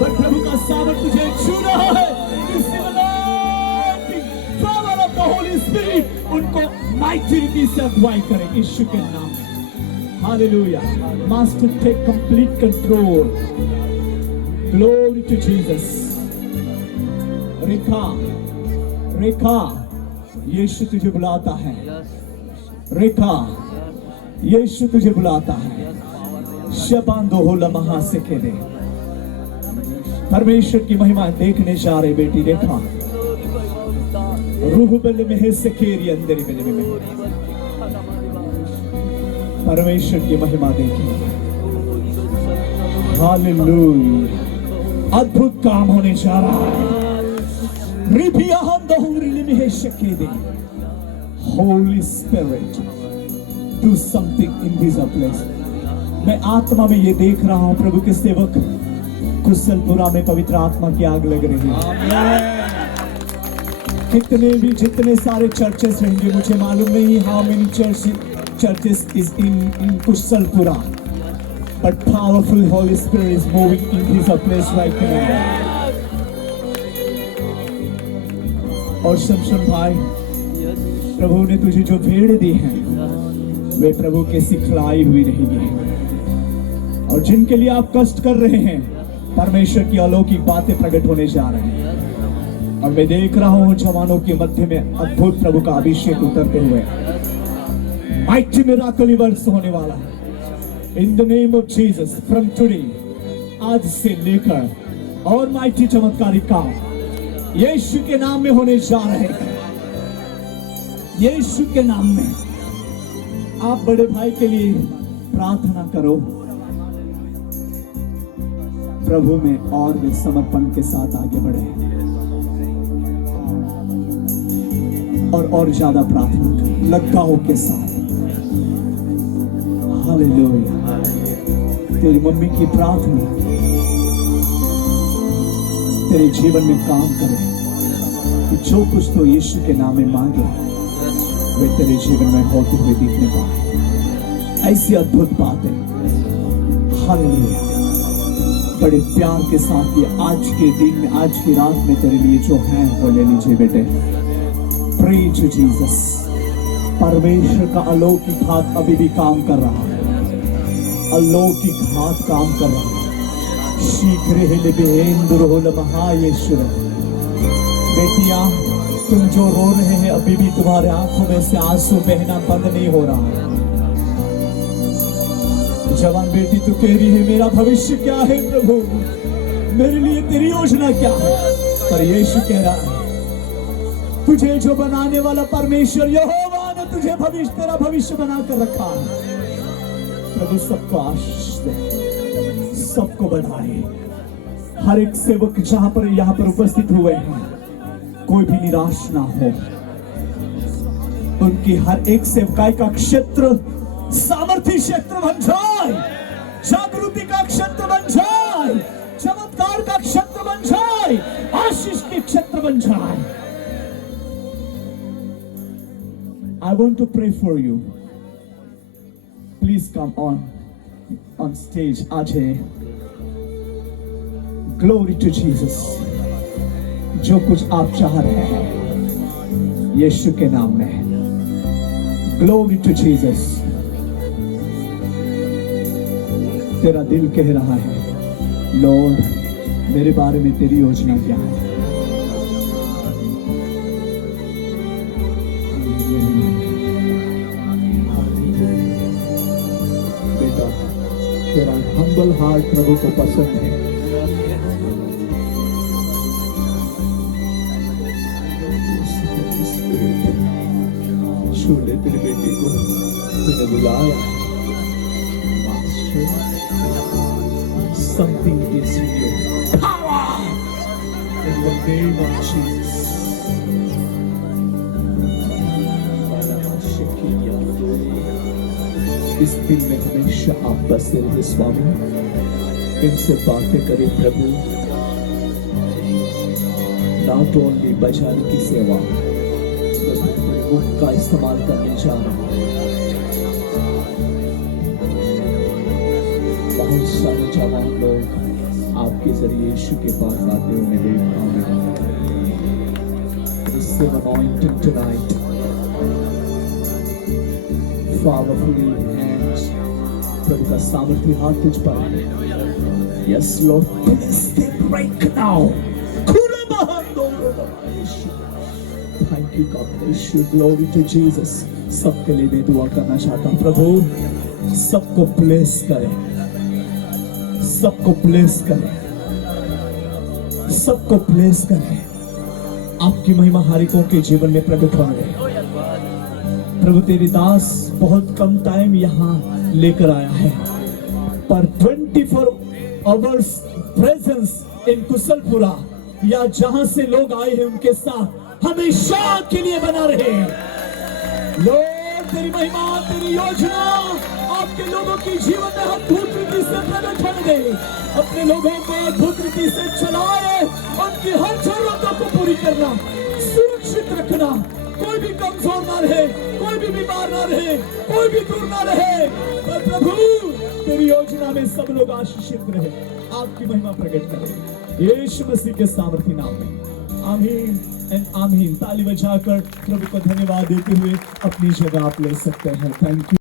पर प्रभु का सामर्थ्य तुझे छू रहा है। Power of the Holy Spirit उनको mighty रीति से अगुवाई करे यीशु के नाम में। Hallelujah. Master, take complete control. Glory to Jesus. रेखा, यीशु तुझे बुलाता है। रेखा, यीशु तुझे बुलाता है। शबांदो हो लम्हा से खेले। परमेश्वर की महिमा देखने जा रहे बेटी रेखा। रूह बल में है सकेरी अंदर बल में। परमेश्वर की महिमा देखिए। हालेलुया। अद्भुत काम होने जा रहा है। रिभिया हम दहुरी में है सकेरी। Holy Spirit, do something in this place. मैं आत्मा में ये देख रहा हूँ प्रभु के सेवक कुशलपुरा में पवित्र आत्मा की आग लग रही है। कितने भी जितने सारे चर्चेस रहेंगे मुझे मालूम नहीं how many churches is in Kushalpura, but powerful Holy Spirit is moving in this place right now. और शमशन भाई, प्रभु ने तुझे जो भेड़ दी है वे प्रभु के सिखलाई हुई रहेगी। और जिनके लिए आप कष्ट कर रहे हैं परमेश्वर की अलौकिक बातें प्रकट होने जा रहे हैं। और मैं देख रहा हूं जवानों के मध्य में अद्भुत प्रभु का अभिषेक उतरते हुए माइटी मिरेकल वर्क्स होने वाला है। In the name of Jesus from today, आज से लेकर और माइटी चमत्कारिक काम यीशु के नाम में होने जा रहे हैं। यीशु के नाम में आप बड़े भाई के लिए प्रार्थना करो। प्रभु में और वे समर्पण के साथ आगे बढ़े और ज्यादा प्रार्थना करो लगाव के साथ। हालेलुया। तेरी मम्मी की प्रार्थना तेरे जीवन में काम करे कि जो कुछ तो यीशु के नाम में मांगे वे तेरे जीवन में होते हुए दिखने पाए। ऐसी अद्भुत बातें। हालेलुया। बड़े प्यार के साथ ये आज के दिन में आज की रात में तेरे लिए जो है वो ले लीजिए बेटे। Praise Jesus. परमेश्वर का अलौकिक हाथ अभी भी काम कर रहा है। अलौकिक हाथ काम कर रहा है। शीघ्र ही बेहेंद्र हो महायेश्वर। बेटियां, तुम जो रो रहे हैं अभी भी तुम्हारे आंखों में से आंसू बहना बंद नहीं हो रहा है। जवान बेटी तू कह रही है मेरा भविष्य क्या है प्रभु, मेरे लिए तेरी योजना क्या है। पर यीशु कह रहा है तुझे जो बनाने वाला परमेश्वर यहोवा ने तुझे तेरा भविष्य बनाकर रखा है। प्रभु सबको आशीष दे, सबको बढ़ाए। हर एक सेवक जहां पर यहाँ पर उपस्थित हुए हैं कोई भी निराश ना हो। उनकी हर एक सेवकाई का क्षेत्र सामर्थ्य क्षेत्र बन जाए, जागृति का क्षेत्र बन जाए, चमत्कार का क्षेत्र बन जाए, आशीष के क्षेत्र बन जाए। I want to pray for you. Please come on stage. Ajay. Glory to Jesus. जो कुछ आप चाह रहे हैं यीशु के नाम में। Glory to Jesus. तेरा दिल कह रहा है लॉर्ड मेरे बारे में तेरी योजना क्या है। बेटा तेरा हार्ट प्रभु को पसंद है। छोड़े तेरे बेटे को तूने बुलाया। Something is in your power in the name of Jesus. इस दिन में हमेशा आप बसे रहे स्वामी, इनसे बातें करें प्रभु। नॉट ओनली बजाने की सेवा, मुख का इस्तेमाल करने जा रहा हूं। बहुत सारे जवान लोग आपके जरिए यीशु के पास आते हुए मैं देख रहा हूं। Receive anointing tonight. Powerfully hands, प्रभु का सामर्थ्य हाथ तुझ पर है। Yes Lord, bless them right now. Thank you God, bless you, glory to Jesus. सबके लिए मैं दुआ करना चाहता हूँ प्रभु, सबको ब्लेस करें, सबको ब्लेस करें, सबको ब्लेस करें। आपकी महिमा हर एक के जीवन में प्रकट होने दे प्रभु। तेरी दास बहुत कम टाइम यहाँ लेकर आया है, पर 24 आवर्स प्रेजेंस इन कुशलपुरा या जहां से लोग आए हैं उनके साथ हमेशा के लिए बना रहे। लॉर्ड तेरी महिमा, तेरी योजना आपके लोगों के जीवन में अद्भुत रीति से प्रकट होने दे। अपने लोगों को अद्भुत रीति से चलाए, उनकी हर जरूरतों को पूरी करना, सुरक्षित रखना, कोई भी कमजोर ना रहे, कोई भी बीमार ना रहे, कोई भी दूर ना रहे। पर प्रभु तेरी योजना में सब लोग आशीषित रहे, आपकी महिमा प्रकट करे यीशु मसीह के सामर्थ्य नाम में। आमीन एंड आमीन। ताली बजाकर प्रभु को धन्यवाद देते हुए अपनी जगह आप ले सकते हैं। Thank you.